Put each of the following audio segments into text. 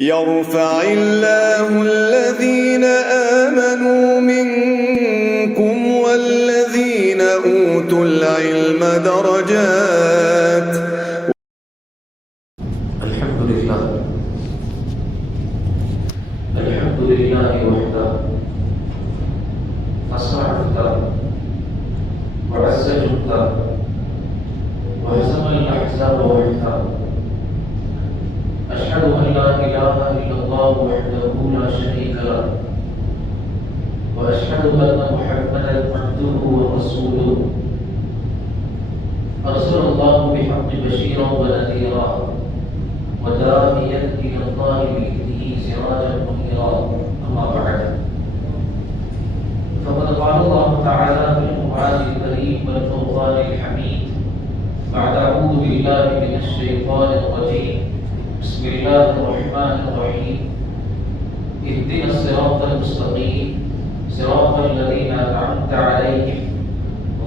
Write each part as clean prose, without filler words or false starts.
يرفع الله الذين آمنوا منكم والذين أوتوا العلم درجات. الحمد لله وحده فصاعد وعز جنده وهزم الأحزاب وحده. أشهد أن لا إله إلا الله وحده لا شريك له وأشهد أن محمدا عبده ورسوله أرسل الله بحق بشيرا ونذيرا وداعيا إلى الله بإذنه سراجا منيرا. أما بعد، فقد قال الله تعالى في القرآن الكريم والفرقان الحميد بعد أعوذ بالله من الشيطان الرجيم. بسم الله الرحمن الرحيم. اهدنا الصراط المستقيم صراط الذين أنعمت عليهم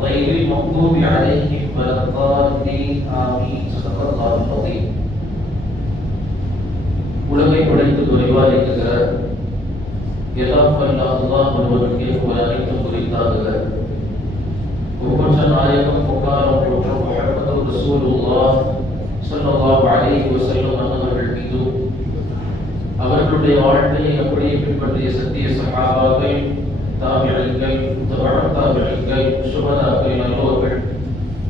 غير المغضوب عليهم ولا الضالين آمين. صدق الله العظيم. உலகை படைத்து துறைவாரிக்கிற எல்லாம் வல்ல அல்லாஹ் ஒருவனுக்கே அனைத்தும் குறித்தாகுக. ஒவ்வொற்ற நாயகம் புகாரம் போற்ற முஹம்மது ரசூலுல்லாஹ் ஸல்லல்லாஹு அலைஹி வஸல்லம் அவர்கள் மீதும் அவர்களுடைய வாழ்க்கையை அப்படியே பின்பற்றிய சத்திய சஹாபாக்கள், தாபிஈன்கள், தபஅத்தாபிஈன்கள், சுஹதாக்கள், நல்லோர்கள்,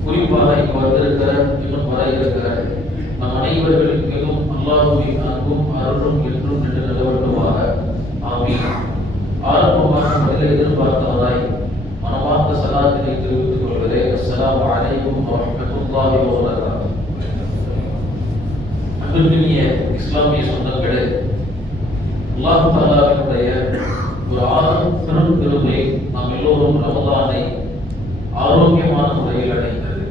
குறிப்பாக இங்கு வந்திருக்கிற இன்னும் வர இருக்கிற நம் அனைவர்களுக்கு மீதும் அல்லாஹ்வின் அன்பும் அருளும் என்றும் நின்று நிலவட்டுமாக. ஆமீன். ஆரம்பமாக பதிலை எதிர்பார்த்தவராய் மனமார்ந்த சலாத்தினை தெரிவித்துக் கொள்கிறேன். அஸ்ஸலாமு அலைக்கும் வரஹ்மத்துல்லாஹி வபரகாத்துஹு. அன்பிற்கினிய இஸ்லாமிய சொந்தங்களே, அல்லாஹ் தஆலாவினுடைய ஒரு பெரும் கிருபை நாம் எல்லோரும் ரமலானை ஆரோக்கியமான முறையில் அடைந்தது.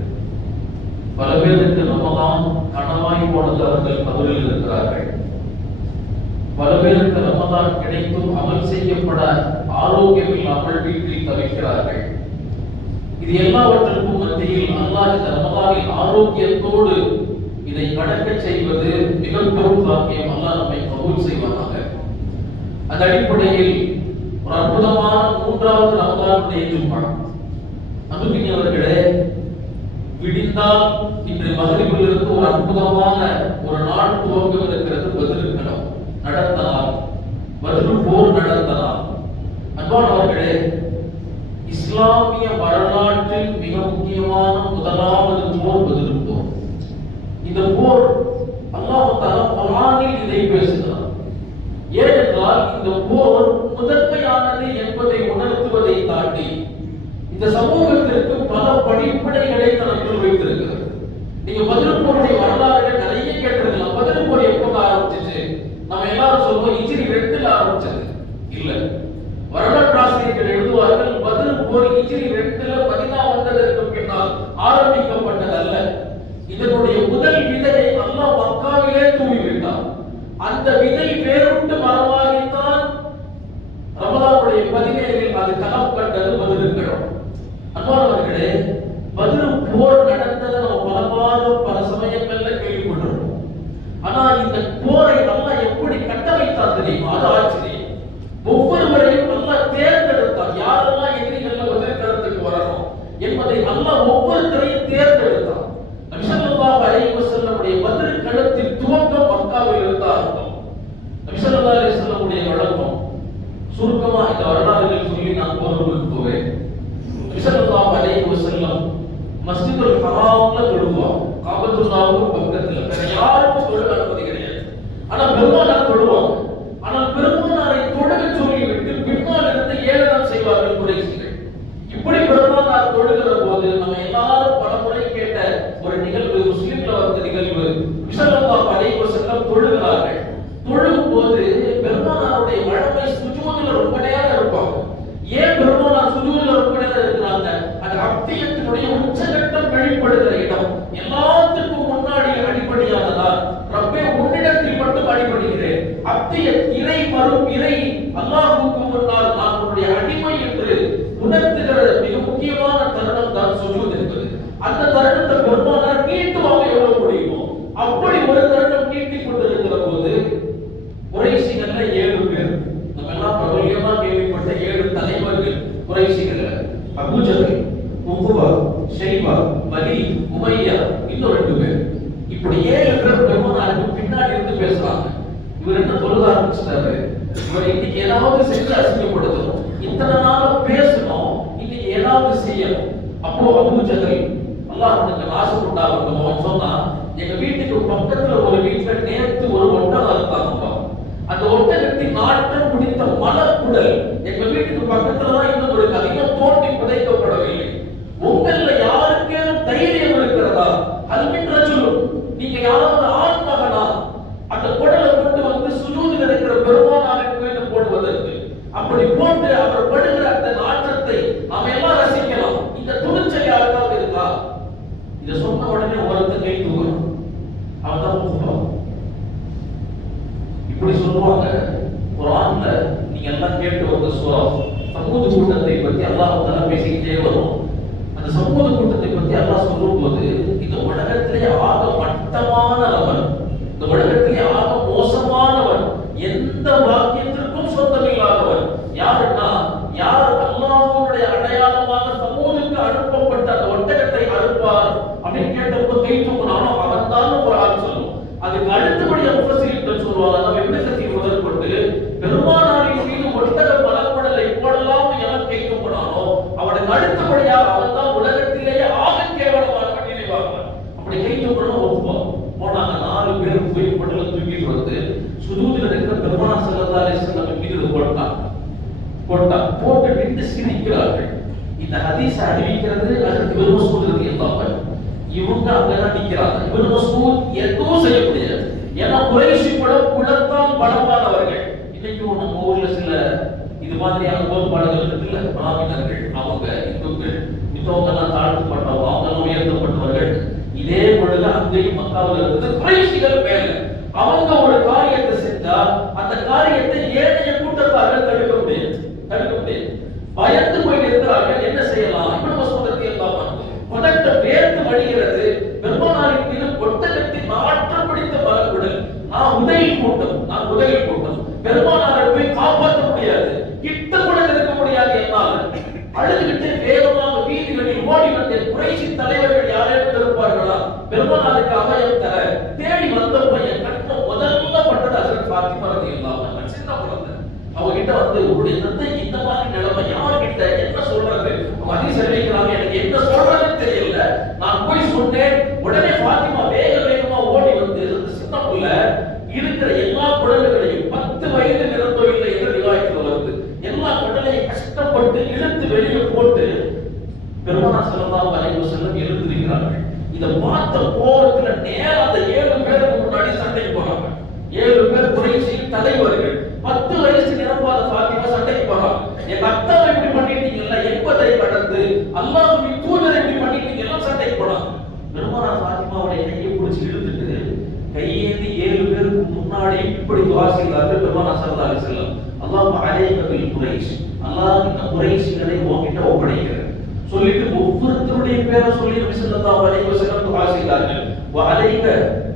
பல பேருக்கு ரமலான் கனவாய் போனது அவர்கள் கபரில் இருக்கிறார்கள். பல பேருக்கு ரமலான் கிடைத்தும் அமல் செய்யப்பட ஆரோக்கியம் இல்லாமல் வீட்டில் தவிக்கிறார்கள். இது எல்லாவற்றுக்கும் மத்தியில் அல்லாஹ் இந்த ரமலானின் ஆரோக்கியத்தோடு இதை கடக்க செய்வது மிக பெரும் பாக்கியம். அல்லாஹ் நம்மை கபூல் செய்வானாக. அந்த அடிப்படையில் ஒரு அற்புதமான மூன்றாவது ரமலானுடைய ஜும்மா. அன்புக்குரியவர்களே, விடிந்தால் இன்று மகரிபில் இருந்து ஒரு அற்புதமான ஒரு நாள் துவக்கம் இருக்கிறது. பதிலுக்கணும் நடத்தலாம், பதில் போர் நடத்தலாம். அன்பானவர்களே, இஸ்லாமிய வரலாற்றில் மிக முக்கியமான முதலாவது போர் பதில் போர். இந்த போர் அல்லாஹ் தஆலா குர்ஆனில் இதை பேசுகிறார். ஏனென்றால் இந்த போர் முதன்மையானது என்பதை உணர்த்துவதை தாண்டி இந்த சமூகத்திற்கு பல படிப்படைகளை தனக்குள் வைத்திருக்கிறது. நீங்க பதில் போருடைய வரலாறுகள் நிறைய கேட்டிருக்கலாம். பதில் போர் எப்போது ஆரம்பிச்சிச்சு? நம்ம எல்லாரும் சொல்லுவோம் ஹிஜ்ரி 2ல் ஆரம்பிச்சது. இல்ல, வரலாற்று ஆசிரியர்கள் எழுதுவார்கள் பதில் போர் ஹிஜ்ரி 2ல் மதீனா வந்ததற்கு பின்னால் ஆரம்பிக்கப்பட்டதல்ல. இதனுடைய முதல் விதையை அல்லாஹ் மக்காவிலே தூவிவிட்டார். அந்த விதை வேறுண்டு மரமாகித்தான் ரமலானுடைய 17ல் அது களம் கண்டது பதிலுக்கிறோம். அன்பானவர்களே, பதில் போர் நடந்ததை நம்ம பல சமயங்கள்ல கேள்விப்பட்டிருக்கோம். ஆனா இந்த போரை அல்லாஹ் எப்படி கட்டமைத்தான் தெரியுமா? அது ஆச்சரியம். ஒவ்வொருவரையும் அல்லாஹ் தேர்ந்தெடுத்தான். யாரெல்லாம் எதிரிகள்ல பதிலுக்கிறதுக்கு வரணும் என்பதை அல்லாஹ் ஒவ்வொருத்தரையும் தேர்ந்தெடுத்தான். நபி ஸல்லல்லாஹு அலைஹி வஸல்லமுடைய பதில் களத்தின் துவக்கம் மக்காவில் இருந்தார்கள். நபி ஸல்லல்லாஹு அலைஹி வஸல்லமுடைய வழக்கம் சுருக்கமா இந்த வரலாறுகளை சொல்லி நான் போருக்கு போவேன். நபி ஸல்லல்லாஹு அலைஹி வஸல்லம் மஸ்ஜிதுல் ஹராம்ல தொழுவாங்க. காபத்துல்லாஹ்வுக்கு பக்கத்துல வேற யாருக்கும் தொழுக அனுமதி கிடையாது. ஆனா பெருமானார் தொழுவாங்க. ஆனால் பெருமானாரை தொழுக சொல்லிவிட்டு பின்னால் இருந்து ஏளனம் செய்வார்கள் குறைஷிகள். இப்படி பெருமானார் தொழுகிற போது நம்ம எல்லாரும் பலமுறை கேட்ட ஒரு நிகழ்வு, முஸ்லிம்ல வந்த நிகழ்வு. நபி ஸல்லல்லாஹு அலைஹி வஸல்லம் தொழுகிறார்கள். தொழுகும் போது பெருமானாருடைய வழமை சுஜூதுல ரொம்ப நேரம் இருப்பாங்க. ஏன் பெருமானார் சுஜூதுல ரொம்ப நேரம் இருக்கிறாங்க? அது அப்தியத்தினுடைய உச்சகட்டம் வெளிப்படுகிற இடம். எல்லாத்துக்கும் முன்னாடி அடிப்படையானதா ரப்பே உன்னிடத்தில் மட்டும் அடிபடுகிறேன். அப்தியத் இறை மறும் இறை அல்லாஹ்வுக்கு முன்னால் நான் உன்னுடைய அடிமை என்று உணர்த்துகிற மிக முக்கியமான தருணம் தான் சுஜூத் என்பது. அந்த தருணத்தை பெருமானார் நீட்டுவாங்க எவ்வளவு முடியுமோ அப்படி ஒரு தருணம் நீட்டிக் கொண்டிருக்கிற போது இவர் என்ன தொழுக ஆரம்பிச்சிட்டாரு, இவர் இன்னைக்கு ஏதாவது செஞ்சு அசிங்கப்படுத்தணும், இத்தனை நாள பேசணும், இன்னைக்கு ஏதாவது செய்யணும். அப்போ அபூ ஜஹல் அல்லாஹ் அவனுக்கு நாசம் உண்டாகட்டும், அவன் சொன்னா, எங்க வீட்டுக்கு பக்கத்துல ஒரு வீட்டுல நேத்து ஒரு ஒட்டகம் இருந்தாங்கப்பா, அந்த ஒட்டகத்தின் நாட்டம் பிடித்த மலக்குடல் எங்க வீட்டுக்கு பக்கத்துலதான் இன்னும் ஒரு அதிகம் தோண்டி புதைக்கப்படவில்லை. உங்கள யாருக்கேனும் தைரியம் இருக்கிறதா, அல்மின் ரஜுல், நீங்க யாராவது ஆண் மகனா அந்த குடலை கொண்டு வந்து சுஜூதில் இருக்கிற பெருமானாருக்கு மேல போடுவதற்கு, அப்படி போட்டு அவர் படுகிற அந்த நாற்றத்தை நாம எல்லாம் ரசிக்கலாம். இந்த துணிச்சல் யாருக்காவது இருக்கா? இதை சொன்ன உடனே ஒருத்தர் கை தூக்கணும், அவன் தான் கூப்பிடுவான். இப்படி சொல்லுவாங்க. குர்ஆன்ல நீங்க எல்லாம் கேட்டு வந்த சூரா சமூக கூட்டத்தை பத்தி அல்லாஹ் தஆலா பேசிக்கிட்டே வரும். அந்த சமூக கூட்டத்தை பத்தி அல்லாஹ் சொல்லும்போது, இந்த உலகத்திலே ஆக மட்டமானவன், இந்த உலகத்திலே ஆக மோசமானவன், எந்த வாக்கியத்திற்கும் சொந்தமில்லாதவன் யாருன்னா, யார் அல்லாஹ்வுடைய அடையாளமாக சமூகத்துக்கு அனுப்பப்பட்ட அந்த ஒட்டகத்தை அறுப்பார் அப்படின்னு கேட்டப்போ கை தூக்கினானோ அவன் தான் குர்ஆன் சொல்லும். அதுக்கு அடுத்தபடியாக முஃபஸ்ஸிரீன்கள் சொல்வாங்க, நம்ம இப்னு கஸீர் முதற்கொண்டு பெருமானாரின் மீது ஒட்டக மலக்குடலை போடலாம் என கை தூக்கினானோ அவனுக்கு அடுத்தபடியாக அவன் தான் உலகத்திலேயே ஆக கேவலமானவன் நினைவார்கள். அப்படி கை தூக்கணும் ஒப்புவான். போனாங்க 4 பேர் போய் உடலை தூக்கிட்டு வந்து சுஜூதில் இருக்கிற பெருமானார் ஸல்லல்லாஹு அலைஹி வஸல்லம் மீது போட்டு நின்று சிரிக்கிறார்கள். இந்த ஹதீஸ் அறிவிக்கிறது ஹஜ்ரத் இப்னு மஸ்ஊத் ரலியல்லாஹு அன்ஹு. இவங்க அங்கதான் நிக்கிறாங்க. இப்னு மஸ்ஊத் எதுவும் செய்ய முடியாது. ஏன்னா குறைஷி குலத்தால் பலமானவர்கள். இன்னைக்கு நம்ம ஊர்ல சில இது மாதிரியான கோட்பாடுகள் இருக்குல்ல, பிராமணர்கள், அவங்க இந்துக்கள், மித்தவங்கெல்லாம் தாழ்த்தப்பட்டவங்க, அவங்களும் உயர்த்தப்பட்டவர்கள். இதே பொழுது அங்கேயும் மக்காவில் இருந்தது குறைஷிகள் மேல அவங்க ஒரு காரியத்தை செஞ்சா அந்த காரியத்தை ஏனைய கூட்டத்தார்கள் தடுக்க முடியாது. பயந்து போய் இருக்கிறார்கள். என்ன செய்யலாம்? இப்னு மஸ்ஊத் ரலியல்லாஹு அன்ஹு பதட்ட வேர்த்து வடிகிறது. பெருமானாரின் மீது ஒட்டகத்தின் நாற்றம் பிடித்த மலக்குடல். நான் உதவி கூட்டம் பெருமானாரை போய் காப்பாற்ற முடியாது, கிட்ட கூட இருக்க முடியாது. என்னால் அழுதுகிட்டு வேகமாக வீதிகளில் ஓடி வந்த குறைஷி தலைவர்கள் யாரேனும் இருப்பார்களா பெருமானாருக்கு அபயம் தர தேடி வந்த பையன் கட்ட முதல்ல பட்டது ஹஜ்ரத் ஃபாத்திமா ரலியல்லாஹு அன்ஹா. சின்ன குழந்தை. அவங்க கிட்ட வந்து உங்களுடைய தந்தைக்கு இந்த மாதிரி நிலைமை, யார்கிட்ட என்ன சொல்றது, அவங்க ஹதீஸ் அறிவிக்கிறாங்க, எனக்கு என்ன சொல்றதுன்னு தெரியல. நான் போய் சொன்னேன். உடனே ஃபாத்திமா வேகமா ஓடி வந்து அந்த சின்ன புள்ள இருக்கிற எல்லா குடல்களையும் 10 வயது நிரம்பவில்லை என்று ரிவாயத்தில் வருது. எல்லா குடலையும் கஷ்டப்பட்டு இழுத்து வெளியே போட்டு பெருமானார் ஸல்லல்லாஹு அலைஹி வஸல்லம் எழுந்திருக்கிறார்கள். இதை பார்த்த கோபத்துல நேரா அந்த 7 பேருக்கு முன்னாடி சண்டைக்கு போறாங்க. 7 பேர் குறைஷியின் தலைவர்கள். 10 வயசு நிரம்பாத ஃபாத்திமா சண்டைக்கு போறாங்க. என் அத்தாவை இப்படி பண்ணிட்டீங்கல்ல, என்பதை கடந்து அல்லாஹ்வின் தூதரை இப்படி பண்ணிட்டீங்கல்ல, சண்டைக்கு போறாங்க. பெருமானார் ஃபாத்திமாவுடைய கையை பிடிச்சி இழுத்துட்டு கையேந்தி 7 பேருக்கு முன்னாடி இப்படி துஆ செய்தார்கள். பெருமானார் ஸல்லல்லாஹு அலைஹி வஸல்லம், அல்லாஹ் அலைக பில் குறைஷ், அல்லாஹ் இந்த குறைஷிகளை உன்கிட்ட ஒப்படைக்கிறேன் சொல்லிட்டு ஒவ்வொருத்தருடைய பேரை சொல்லி நபி ஸல்லல்லாஹு அலைஹி வஸல்லம் துஆ செய்தார்கள். وعليك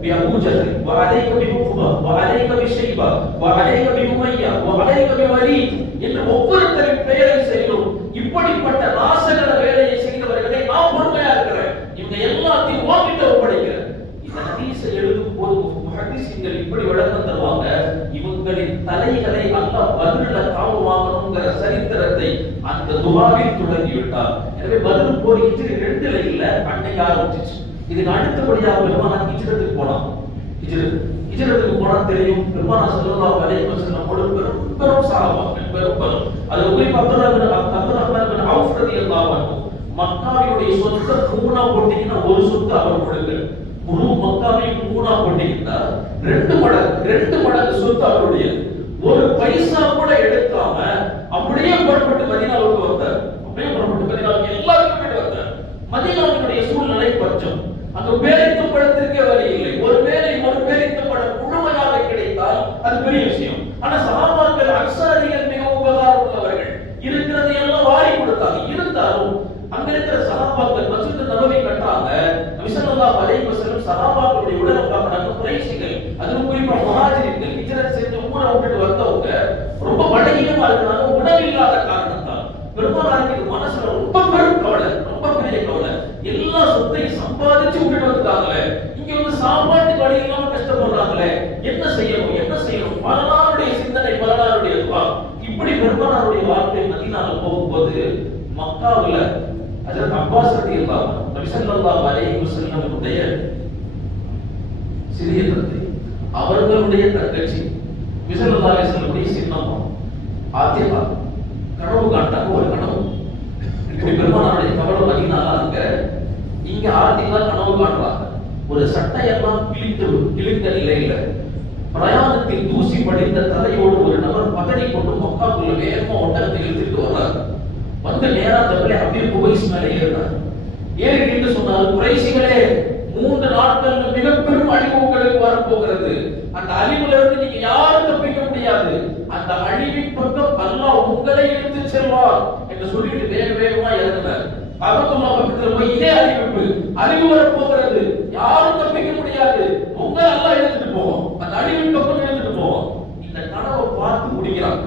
بأبو جهل وعليك بعقبة وعليك بشيبة وعليك بأمية وعليك بوليد என்று ஒவ்வொருத்தரின் பெயரை செய்யும். இப்படிப்பட்ட நாசகர வேலையை செய்தவர்களை நான் பொறுமையா இருக்கிறேன், இவங்க எல்லாத்தையும் வாங்கிட்டு ஒப்படைக்கிறேன். இந்த ஹதீஸை எழுதும் போது முஹத்திஸீன்கள் இப்படி விளக்கம் தருவாங்க, இவங்களின் தலைகளை அல்லாஹ் பத்ர்ல காவு வாங்கணுங்கிற சரித்திரத்தை அந்த துஆவில் தொடங்கி விட்டார். எனவே பத்ர் போர் ஹிஜ்ரி 2ல இல்ல, அன்னைக்கு ஆரம்பிச்சிச்சு. இதுக்கு அடுத்தபடியாக பெருமானார் ஹிஜ்ரத்துக்கு போனான். ஹிஜ்ரத்துக்கு போனா தெரியும், பெருமானார் ஸல்லல்லாஹு அலைஹி வஸல்லம் பெரும் சஹாபாக்கள், பெரும் அது குறிப்பா அப்துல்லாஹ் பின் அவுஃப் ரலியல்லாஹு அன்ஹு மக்காவினுடைய சொத்தை 3ஆ போட்டீங்கன்னா ஒரு சொத்து அவர் கொடுங்க. முழு மக்காவை 3ஆ போட்டீங்கன்னா 2 மடங்கு சொத்து அவருடைய. ஒரு பைசா கூட எடுக்காம அப்படியே புறப்பட்டு மதீனாவுக்கு வந்தார். எல்லாருக்கும் வந்தார். மதீனாவுடைய சூழ்நிலை பஞ்சம். அங்க பேரித்த பழத்திற்கே வழி இல்லை. ஒரு பேரித்த பழம் முழுமையாக கிடைத்தால் அது பெரிய விஷயம். ஆனா சஹாபாக்கள் அன்சாரிகள் மிக உபகாரம் உள்ளவர்கள், இருக்கிறதை எல்லாம் வாரி கொடுத்தாங்க. இருந்தாலும் அங்க இருக்கிற சஹாபாக்கள் மஸ்ஜித் நபவி கட்டாங்க. நபி ஸல்லல்லாஹு அலைஹி வஸல்லம் சஹாபாக்களுடைய உடலை பார்க்கறாங்க. குறைஷிகள், அதுவும் குறிப்பா முஹாஜிர்கள், ஹிஜ்ரத் செஞ்சு ஊரை விட்டுட்டு வந்தவங்க ரொம்ப பலகீனமா இருக்கிறாங்க. உணவில்லாத காரணத்தால் பெருமானாருக்கு மனசுல ரொம்ப பெரும் கவலை, ரொம்ப பெரிய கவலை. எல்லா சொத்தையும் சம்பாதிச்சு விட்டுட்டு வந்துட்டாங்களே, இங்க வந்து சாப்பாட்டு வழி இல்லாம கஷ்டப்படுறாங்களே, என்ன செய்யணும் இப்படி பெருமானாருடைய வாழ்க்கை மதீனால போகும்போது மக்காவுல ஹஜ்ரத் அப்பாஸ் ரலியல்லாஹு அன்ஹு நபி ஸல்லல்லாஹு அலைஹி வஸல்லமுடைய சிறிய தந்தை, அவர்களுடைய தங்கச்சி நபி ஸல்லல்லாஹு அலைஹி வஸல்லமுடைய சின்னம்மா ஆத்திகா கனவு காண்டாங்க. ஒரு கனவு இப்படி பெருமானாருடைய கவலை மதீனால அங்க இங்க ஆத்திகா கனவு காண்றாங்க. ஒரு சட்டையெல்லாம் கிழித்த நிலையில பிரயாணத்தில் தூசி படிந்த தலையோடு ஒரு நபர் பதறி கொண்டு மக்காக்குள்ள வேகமா ஒட்டகத்தை இழுத்துட்டு வர்றாரு. வந்து நேரா தப்பிலே அப்படியே குபைஸ் மேலே ஏறினார். ஏறிட்டு சொன்னார், குறைசிகளே, 3 நாட்கள் மிக பெரும் அழிவு உங்களுக்கு வரப்போகிறது. அந்த அழிவுல இருந்து நீங்க யாரும் தப்பிக்க முடியாது. அந்த அழிவின் பக்கம் அல்லாஹ் உங்களை எடுத்து செல்வார் என்று சொல்லிட்டு வேக வேகமா இறங்கினார். காபத்துல்லா பக்கத்துல போய் இதே அழிவு வரப்போகிறது, யாரும் தப்பிக்க முடியாது, உங்களை அல்லாஹ் எடுத்துட்டு போவோம், அந்த அழிவின் பக்கம் எடுத்துட்டு போவோம். இந்த கனவை பார்த்து முடிக்கிறாங்க.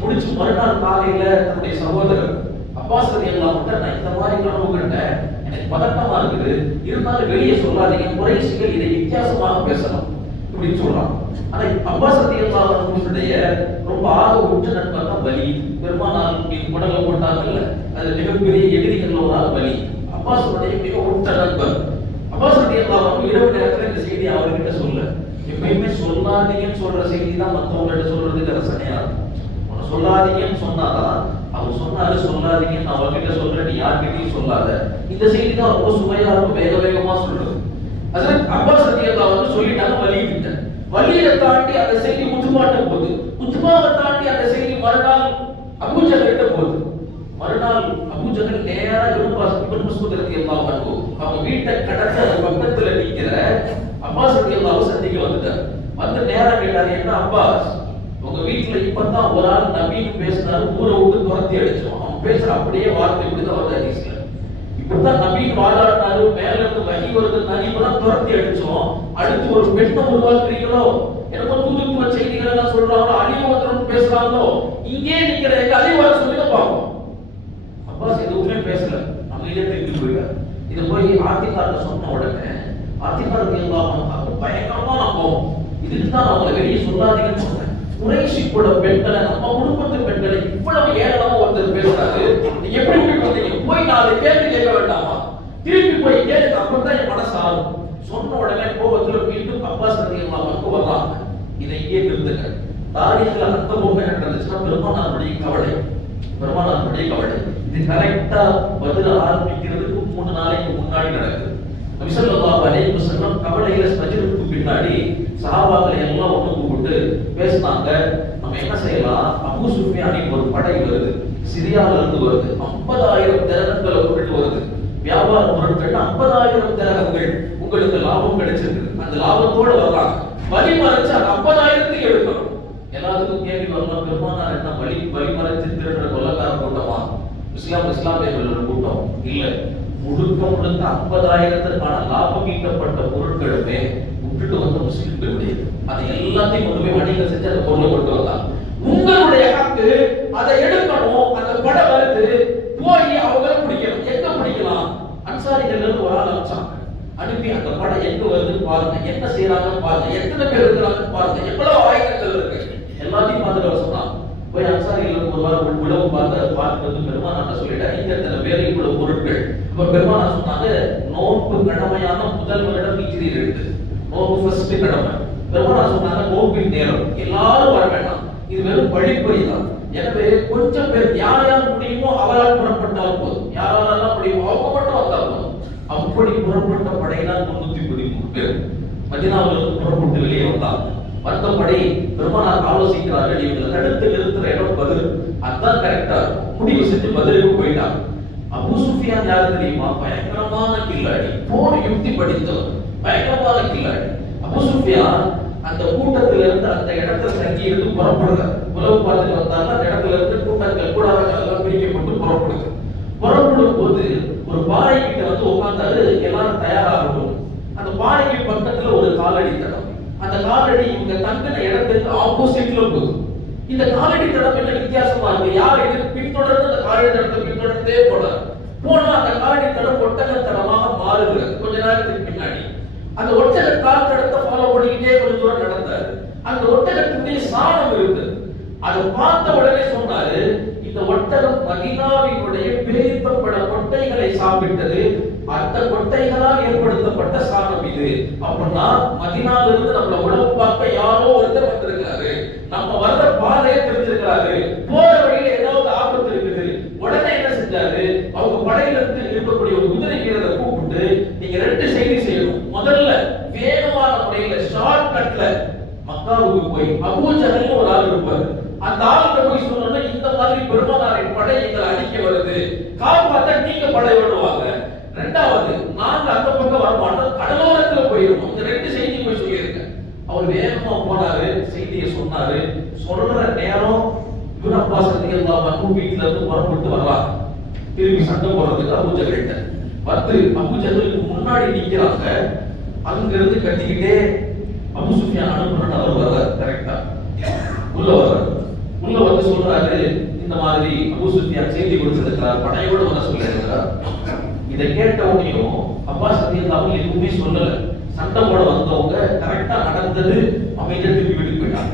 முடிச்சு மறுநாள் காலையில தன்னுடைய சகோதரர் அப்பாஸ் ரலியல்லாஹு அன்ஹு, நான் இந்த மாதிரி கனவு கண்டேன், எனக்கு பதட்டமா இருக்குது, இருந்தாலும் வெளியே சொல்லாதீங்க, குறைஷிகள் இதை வித்தியாசமாக பேசலாம் இப்படின்னு சொல்றான். ஆனா அப்பாஸ் ரலியல்லாஹு அன்ஹுடைய ரொம்ப ஆக உற்ற நண்பர் தான் வலீத். பெருமானார் உடலை போட்டாங்கல்ல, அது மிகப்பெரிய எதிரிகள் ஒரு ஆள் வலீத். அப்பாஸுடைய மிக உற்ற நண்பர். அப்பாஸ் ரலியல்லாஹு அன்ஹு இரவு நேரத்துல இந்த செய்தி அவர்கிட்ட சொல்ல, எப்பயுமே சொல்லாதீங்கன்னு சொல்ற செய்தி தான் மற்றவங்கள்ட்ட சொல்றதுக்கு ரசனையா இருக்கும். உன்னை சொல்லாதீங்கன்னு சொன்னாதான், அவர் சொன்னாரு சொல்லாதீங்கன்னு அவர்கிட்ட சொல்ற, நீ யார்கிட்டையும் சொல்லாத, இந்த செய்தி தான் ரொம்ப சுமையா இருக்கும், வேக வேகமா சொல்றது. அதனால அப்பாஸ் ரலியல்லாஹு அன்ஹு சொல்லிட்டாங்க வலீத். வலியை தாண்டி அந்த செய்தி உத்துபாட்ட போகுது. உத்துபாவை தாண்டி அந்த செய்தி மறுநாள் அபூஜஹல்கிட்ட போகுது. மறுநாள் அபூஜஹல் நேரா இப்னு மஸ்ஊத் ரலியல்லாஹு அன்ஹு அவங்க வீட்டை கடந்து அந்த பக்கத்துல நிக்கிற அப்பாஸ் ரலியல்லாஹு அன்ஹு சந்திக்க வந்துட்டார். வந்து நேரா கேட்டாரு, என்ன அப்பாஸ், உங்க வீட்டுல இப்பதான் ஒரு ஆள் நபின்னு பேசினாரு, ஊரை விட்டு துரத்தி அடிச்சோம், அவன் பேசுற அப்படியே வார்த்தை இப்படிதான் வருது ஹதீஸ்ல, இப்பதான் நபின்னு வாழாடினாரு, மேல இருந்து வஹி வருது, இப்பதான் துரத்தி அடிச்சோம், அடுத்து ஒரு பெண்ணை உருவாக்குறீங்களோ, என்னமோ தூதுத்துவ செய்திகள் எல்லாம் சொல்றாங்களோ, அழிவு வந்துடும் பேசுறாங்களோ, இங்கே நிக்கிற எங்க அழிவு வர சொல்லுங்க பார்ப்போம். அப்பாஸ் எதுவுமே பேசல, அமைதியா திரும்பி போயிட்டார். இதை போய் ஆத்திகார்ட்ட சொன்ன உடனே ஆத்திகார் ரலியல்லாஹு அன்ஹு பயங்கரமான கோபம். இதுக்கு தான் அவங்களை வெளியே சொல்லாதீங்கன்னு சொன்னேன். குறைஷி கூட பெண்களை, நம்ம குடும்பத்து பெண்களை இவ்வளவு ஏளனமா ஒருத்தர் பேசுறாரு, நீங்க எப்படி வந்தீங்க, போய் 4 கேள்வி கேட்க வேண்டாமா, திருப்பி போய் கேளுங்க, அப்பதான் என் மனசு ஆகும். சொன்ன உடனே கோபத்துல மீண்டும் அப்பாஸ் ரலியல்லாஹு அன்ஹு வர்றாங்க. இதை இங்கே நிறுத்துங்க. தாரீഖിல் அந்த பொம்மை நடந்துச்சுன்னா பெருமானாருடைய கவலை. இது கரெக்டா பதில் ஆரம்பிக்கிறதுக்கு 3 நாளைக்கு முன்னாடி நடக்குது. நபி ஸல்லல்லாஹு அலைஹி வஸல்லம் கவலையில சஜ்ரத்துக்கு பின்னாடி சஹாபாக்களை எல்லாம் ஒண்ணு கூப்பிட்டு பேசினாங்க, நம்ம என்ன செய்யலாம், அபூ சுஃபியானின் ஒரு படை வருது, சிரியால இருந்து வருது, 50,000 திரகங்களை கொண்டு வருது, வியாபார பொருட்கள் 50,000 திரகங்கள், உங்களுக்கு லாபம் கிடைச்சிருக்கு, அந்த லாபத்தோட வரலாம், வழி மறைச்சு அந்த 50,000 எடுக்கணும். எல்லாத்துக்கும் கேள்வி வரலாம், பெருமானார் என்ன வழி மறைச்சு திருடுற கொள்ளக்கார கூட்டமா, இஸ்லாமியர்களோட கூட்டம் இல்ல, முழுக்க 50,000க்கான லாபம் ஈட்டப்பட்ட பொருட்களுமே விட்டுட்டு வந்து முஸ்லிம்களுடைய அதை எல்லாத்தையும் கொண்டு போய் வணிகம் செஞ்சு அந்த பொருளை கொண்டு வரலாம். உங்களுடைய ஹக்கு அதை எடுக்கணும். அந்த படை வருது, போய் அவங்கள பிடிக்கணும். எங்க பிடிக்கலாம், அன்சாரிகள் ஒரு ஆள் அனுப்பிச்சாங்க, அனுப்பி அந்த படை எங்க வருதுன்னு பாருங்க, என்ன செய்யறாங்கன்னு பாருங்க, எத்தனை பேர் இருக்கிறாங்கன்னு பாருங்க, எவ்வளவு ஆயுதங்கள் இருக்கு, எல்லாத்தையும் பார்த்துட்டு வர சொன்னாங்க. போய் அன்சாரிகள் ஒரு வாரம் உழவு பார்த்துட்டு வந்து பெருமானார் சொல்லிட்டாரு, இங்க எத்தனை பேர் இவ்வளவு பொருட்கள். அப்ப பெருமானார் சொன்னாங்க, நோன்பு கடமையான முதல் வருடம் ஹிஜ்ரியில் இருக்கு, நோன்பு ஃபர்ஸ்ட் கடமை. பெருமானார் சொன்னாங்க, நோன்பின் நேரம் எல்லாரும் வர வேண்டாம், இது வெறும் வழிப்பறி தான். எனவே கொஞ்சம் பேர் யார் யார் முடியுமோ அவரால் புறப்பட்டால் போதும், யாராலெல்லாம் முடியுமோ அவங்க மட்டும் வந்தால் போதும். அப்படி புறப்பட்ட படையினால் 313 பேர் மதீனாவிலிருந்து புறப்பட்டு வெளியே வந்தாங்க. வந்த படை பெருமானார் ஆலோசிக்கிறார்கள், இவங்களை தடுத்து நிறுத்துற இடம் பதில், அதான் கரெக்டா முடிவு செஞ்சு பதிலுக்கு போயிட்டாங்க. அபூ சுஃபியான் யாரு தெரியுமா, பயங்கரமான கில்லாடி, போர் யுக்தி படித்தவர், பயங்கரமான கில்லாடி. அபூ சுஃபியான் அந்த கூட்டத்தில இருந்து அந்த இடத்துல தங்கி இருந்து புறப்படுறார். உளவு பார்த்துட்டு வந்தாங்க, அந்த இடத்துல இருந்து கூட்டங்கள் கூடாரங்கள் எல்லாம் பிரிக்கப்பட்டு புறப்படுது. புறப்படும் போது ஒரு பாறை கிட்ட வந்து உட்கார்ந்தாரு, எல்லாரும் தயாராகணும். அந்த பாறைக்கு பக்கத்துல ஒரு காலடி தடம், அந்த காலடி இவங்க தங்கின இடத்துக்கு ஆப்போசிட்ல போகுது. இந்த காலடி தடம் என்ன வித்தியாசமா இருக்கு, யார் இதுக்கு பின்தொடர்ந்து அந்த காலடி தடத்தை பின்தொடர்ந்தே போனா அந்த காலடி தடம் ஒட்டக தடமாக மாறுகிறது. கொஞ்ச நேரத்துக்கு பின்னாடி அந்த ஒட்டக கால் தடத்தை ஃபாலோ பண்ணிக்கிட்டே கொஞ்சம் தூரம் நடந்தாரு. அந்த ஒட்டகத்துடைய சாணம் இருந்தது, அதை அதை பார்த்த உடனே சொன்னாரு, இந்த ஒட்டகம் மதீனாவினுடைய பேரித்தப்பட கொட்டைகளை சாப்பிட்டது, அந்த கொட்டைகளால் ஏற்படுத்தப்பட்ட சாணம் இது. அப்படின்னா மதீனால இருந்து நம்மள உணவு பார்க்க யாரோ ஒருத்தர் வந்திருக்காரு, நம்ம வர்ற பாதையை தெரிஞ்சிருக்காரு, போற வழியில ஏதாவது ஆபத்து இருக்குது. உடனே என்ன செஞ்சாரு, அவங்க படையில இருந்து இருக்கக்கூடிய ஒரு குதிரை வீரரை கூப்பிட்டு, நீங்க 2 செய்தி செய்யணும். முதல்ல வேகமான முறையில ஷார்ட் கட்ல மக்காவுக்கு போய் அபூ ஜஹல் ஒரு ஆள் இருப்பாரு, அந்த ஆளுக்கு போய் சொன்னா, இந்த மாதிரி பெருமானாரின் படை எங்களை அழிக்க வருது, காப்பாத்த நீங்க படை விடுவாங்க. ரெண்டாவது, நாங்க அந்த பக்கம் வர மாட்டோம், கடலோரத்துல போயிருவோம். இந்த 2 செய்தி போய் சொல்லியிருக்க. அவர் வேகமா போனாரு, செய்தியை சொன்னாரு. சொல்ற நேரம் இப்னு அப்பாஸ் ரலியல்லாஹு அன்ஹு வீட்ல இருந்து புறப்பட்டு வர்றாங்க, திரும்பி சண்டை போடுறதுக்கு அபூ ஜஹல்கிட்ட வந்து அபூ ஜஹலுக்கு முன்னாடி நிக்கிறாங்க. அங்க இருந்து கட்டிக்கிட்டே அபூ சுஃபியான் அனுப்புறன்னு அவர் வர்றாரு. கரெக்டா உள்ள வர்றாரு. உள்ள வந்து சொல்றாரு, இந்த மாதிரி அபூ சுஃபியான் செய்தி கொடுத்திருக்கிறார், படையோட வர சொல்லியிருக்கிறார். இதை கேட்ட உடனேயும் அப்பாஸ் ரலியல்லாஹு அன்ஹு எதுவுமே சொல்லல. சண்டை போட வந்தவங்க கரெக்டா நடந்தது, அமைதியா திரும்பி வீட்டுக்கு போயிட்டாங்க.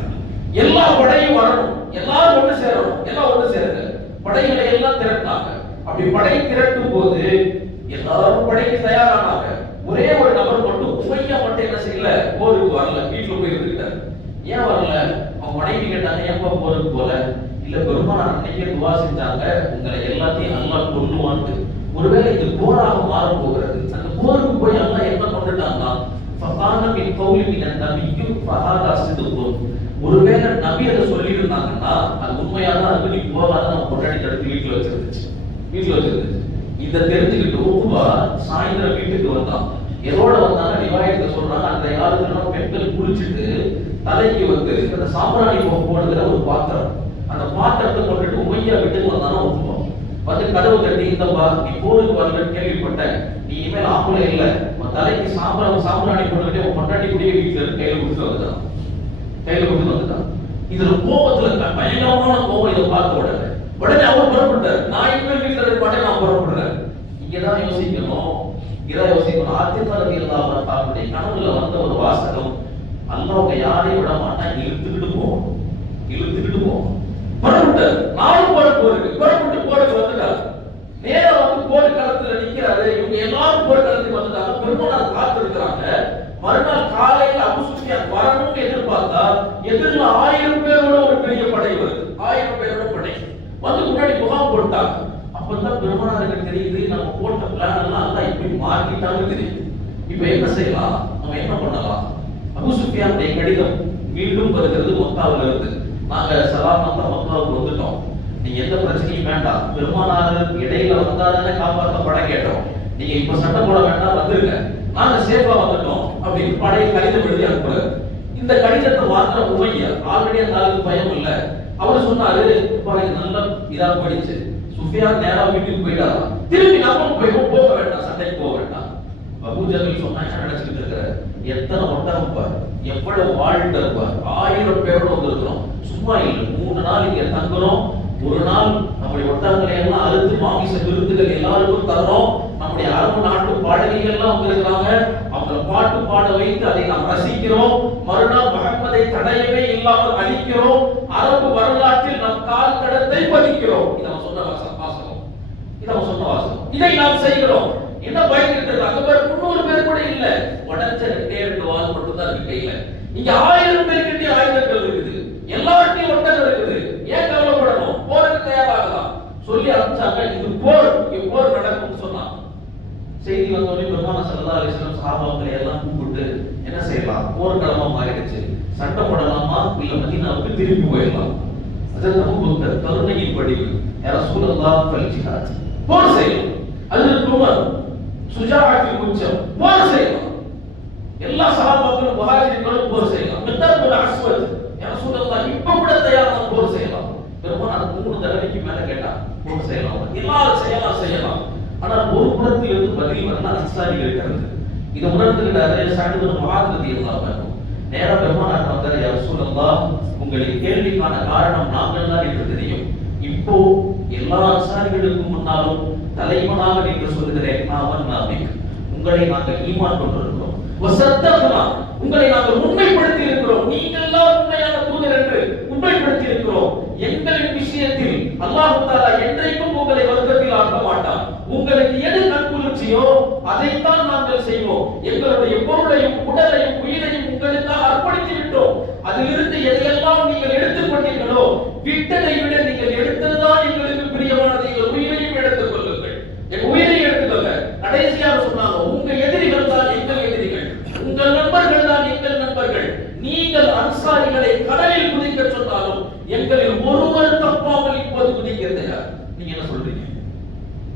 எல்லா படையும் வரணும், எல்லாரும் ஒண்ணு சேரணும், எல்லாம் ஒண்ணு சேருங்க. படைகளை எல்லாம் திரட்டாங்க. அப்படி படை திரட்டும் போது எல்லாரும் படைக்கு தயாரானாங்க. ஒரே ஒரு நபர் மட்டும், உமையா மட்டும் என்ன செய்யல, போருக்கு வரல, வீட்டுல போய் இருந்துட்டார். ஏன் வரல? அவங்க மனைவி கேட்டாங்க, ஏன்பா போருக்கு போல? இல்ல பெருமானார் அன்னைக்கே துவா செஞ்சாங்க, உங்களை எல்லாத்தையும் அல்லாஹ் கொல்லுவான்ட்டு. ஒருவேளை இது போராக மாற போகிறது. அந்த போருக்கு போய் அல்லாஹ் என்ன கொண்டுட்டாங்க, ஃபகான மின் கௌலி மின் நபிக்கு ஃபஹாதா சிதுகும். ஒருவேளை நபி அதை சொல்லி இருந்தாங்கன்னா அது உண்மையாக இருக்கு, நீ போகாத நம்ம கொண்டாடி தடுத்து வீட்டுல வச்சிருந்துச்சு. இதை தெரிஞ்சுக்கிட்டு உக்குபா சாயந்தரம் வீட்டுக்கு வந்தான். எதோட வந்தாங்க ரிவாயத்துல சொல்றாங்க, அந்த காலத்துல பெண்கள் குளிச்சுட்டு தலைக்கு வந்து அந்த சாம்பிராணி போடுகிற ஒரு பாத்திரம், அந்த பாத்திரத்தை கொண்டுட்டு உமையா வீட்டுக்கு வந்தாலும் உக்குபா வந்து கதவு தட்டி, இந்தப்பா நீ போருக்கு வரலன்னு கேள்விப்பட்டேன், நீ இனிமேல் ஆம்பளை இல்ல, உன் தலைக்கு சாம்பிராணி போட்டுக்கிட்டே உன் கொண்டாடி கூடிய வீட்டுல இருந்து கையில கொடுத்து வந்துட்டான். இதுல கோபத்துல பயங்கரமான கோபம். இதை பார்த்த உடனே அவர் புறப்பட்டார். நான் இனிமேல் வீட்டுல இருக்க மாட்டேன், நான் புறப்படுறேன். இங்கதான் யோசிக்கணும். ஆத்திகா ரலியல்லாஹு அன்ஹுடைய கனவுல வந்த ஒரு வாசகம், அல்லாஹ் யாரையும் விட மாட்டான், இழுத்துக்கிட்டு போவோம். புறப்பட்டார். நானும் புறப்பட்டு போருக்கு வந்துட்டார். நேரா வந்து போர் களத்துல நிக்கிறாரு. இவங்க எல்லாரும் போர் களத்துக்கு வந்துட்டாங்க. பெருமானார் காத்திருக்கிறாங்க. மறுநாள் காலையில் அபூ சுஃபியான் வரணும்னு எதிர்பார்த்தா எதிரில் 1000 பேரோட ஒரு பெரிய படை வருது. 1000 பேரோட படை வந்து முன்னாடி முகாம் போட்டாங்க. அப்பதான் பெருமானாருக்கு தெரியுது, நம்ம போட்ட பிளான் எல்லாம் அல்லாஹ் இப்படி மாத்திட்டான்னு தெரியுது. இப்ப என்ன செய்யலாம், நம்ம என்ன பண்ணலாம்? அபூ சுஃபியானுடைய கடிதம் மீண்டும் வருகிறது மக்காவில இருந்து, நாங்க சலாமத்தா மக்காவுக்கு வந்துட்டோம், நீங்க எந்த பிரச்சனையும் வேண்டாம், பெருமானார் இடையில வந்தாதானே காப்பாற்ற படை கேட்டோம், நீங்க இப்ப சண்டை போட வேண்டாம், வந்துருங்க, நாங்க சேஃபா வந்துட்டோம் அப்படின்னு படை கடிதம் எழுதி அனுப்புறாரு. இந்த கடிதத்தை வாங்குற உமையா ஆல்ரெடி அந்த ஆளுக்கு பயம் இல்ல. அவர் சொன்னாரு, நல்ல இதா படிச்சு சுஃபியான் நேரா வீட்டுக்கு போயிட்டாரா, திரும்பி நம்மளும் போக வேண்டாம், சண்டைக்கு போக வேண்டாம். அபூ ஜஹல் சொன்னா நினைச்சுட்டு இருக்கிற, எத்தனை ஒட்டகம் பார், எவ்வளவு வாழ்க்கை இருப்பார், 1000 பேரோட வந்திருக்கிறோம், சும்மா இல்லை 3 நாள் இங்க தங்குறோம், ஒரு நாள் நம்முடைய ஒட்டகங்களை எல்லாம் அறுத்து மாமிச விருந்துகள் எல்லாருக்கும் தர்றோம், நம்முடைய அரபு நாட்டு பாடகிகள் எல்லாம் வந்திருக்கிறாங்க, அவங்களை பாட்டு பாட வைத்து அதை நாம் ரசிக்கிறோம், மறுநாள் முஹம்மதை தடையவே இல்லாமல் அழிக்கிறோம், அரபு வரலாற்றில் நம் கால் தடத்தை பதிக்கிறோம். இது அவன் சொன்ன வாசகம். இதை நாம் செய்கிறோம். என்ன பயந்துட்டு அங்க பேர் 300 பேர் கூட இல்ல, உடஞ்ச 2 வால் மட்டும் தான் இருக்கு கையில. இங்க 1000 பேர்கிட்ட ஆயுதங்கள் இருக்குது, எல்லார்ட்டையும் ஒட்டகம் இருக்குது, ஏன் கவலைப்படணும், போருக்கு தயாராகலாம் சொல்லி அனுப்பிச்சாங்க. இது போர் நடக்கும்னு சொன்னாங்க. செய்தி வந்தோடனே பெருமானார் ஸல்லல்லாஹு அலைஹி வஸல்லம் சஹாபாக்களை எல்லாம் கூப்பிட்டு, என்ன செய்யலாம், போர்க்களமா மாறிடுச்சு, சண்டை போடலாமா இல்ல மதீனாவுக்கு திரும்பி போயிடலாம். அது நமக்கு கருணையின் படிவு, யா ரசூலல்லாஹ் ஃபல் ஜிஹாத், போர் செய்யலாம். அது உமர் சுஜாஅத்தின் உச்சம், போர் செய்யலாம். எல்லா சஹாபாக்களும் முஹாஜிர்களும் போர் செய்யலாம். மிக்தாத் பின் அஸ்வத், யா ரசூலல்லாஹ் இப்ப கூட தயாரா போர் செய்யலாம். பெருமானார் 3 தடவைக்கு மேல கேட்டா போர் செய்யலாம், எல்லாரும் செய்யலாம். ஆனால் ஒரு புறத்தில் இருந்து பதில் வரலாம் அன்சாரிகள் இருக்கிறது. இதை உணர்ந்துகிட்டாரு சஅத் பின் முஆத் ரலியல்லாஹு அன்ஹு. நேரா பெருமானார் வந்தார், யா ரசூலல்லாஹ் உங்களுடைய கேள்விக்கான காரணம் நாங்கள் தான் என்று தெரியும், இப்போ எல்லா அன்சாரிகளுக்கும் முன்னாலும் தலைவனாக நின்று சொல்லுகிறேன், உங்களை நாங்கள் ஈமான் கொண்டிருக்கிறோம், உங்களை நாங்கள் உண்மைப்படுத்தி இருக்கிறோம், நீங்கள் எல்லாம் உண்மையான தூதர் என்று உண்மைப்படுத்தி இருக்கிறோம், அதிலிருந்து எதையெல்லாம் நீங்கள் எடுத்துக்கொண்டீர்களோ விட்டதை விட நீங்கள் எடுத்ததுதான் எங்களுக்கு பிரியமானது. எங்கள் உயிரையும் எடுத்துக் கொள்ளுங்கள், என் உயிரை எடுத்துக்கொள்ள. கடைசியாக சொன்னாங்க, உங்க எதிரிகள் தான் எங்கள் எதிரிகள், உங்கள் நண்பர்கள் தான் எங்கள் நண்பர்கள். நீங்கள் அன்சாரிகளை கடலில் குதிக்க சொன்னாலும் எங்களில் ஒருவர் தப்பாமல் இப்போது குதிக்க தயார். நீங்க என்ன சொல்றீங்க?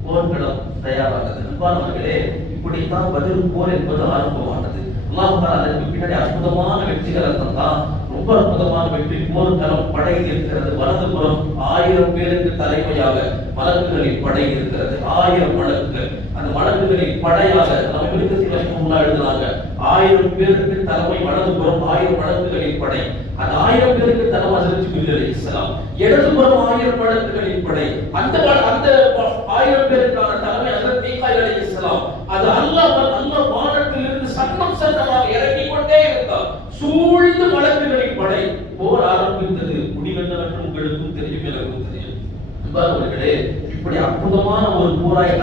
போர்க்களம் தயாரானது. அன்பானவர்களே, இப்படித்தான் பதில் போர் என்பது ஆரம்பமானது. அல்லாஹ் தஆலா அதற்கு பின்னாடி அற்புதமான வெற்றிகளை தந்தான். ரொம்ப அற்புதமான வெற்றி. போர்க்களம் படை இருக்கிறது. வலதுபுறம் 1000 பேருக்கு தலைமையாக மலக்குகளின் படை இருக்கிறது. 1000 மலக்குகள். அந்த மலக்குகளின் படையாக நம்ம விருது சிவசமுல்லா எழுதுனாங்க, 1000 பேருக்கு தலைமை வலதுபுறம் 1000 மலக்குகளின் படை. அந்த 1000 பேருக்கு தலைமை ஹஜ்ரத் ஜிப்ரீல் அலைஹிஸ்ஸலாம். இடதுபுறம் 1000 மலக்குகளின் படை. அந்த 1000 பேருக்கான தலைமை ஹஜ்ரத் மீகாயில் அலைஹிஸ்ஸலாம். அது அல்லாஹ் வானத்திலிருந்து சன்னம் சன்னமாக இறங்கிக் கொண்டே இருந்தார். சூழ்ந்து மலக்குகளின் படை. போர் ஆரம்பித்தது. முடிவென்னவென்று உங்களுக்கும் தெரியும், எனக்கும் தெரியும். அன்பானவர்களே, இப்படி அற்புதமான ஒரு போராய்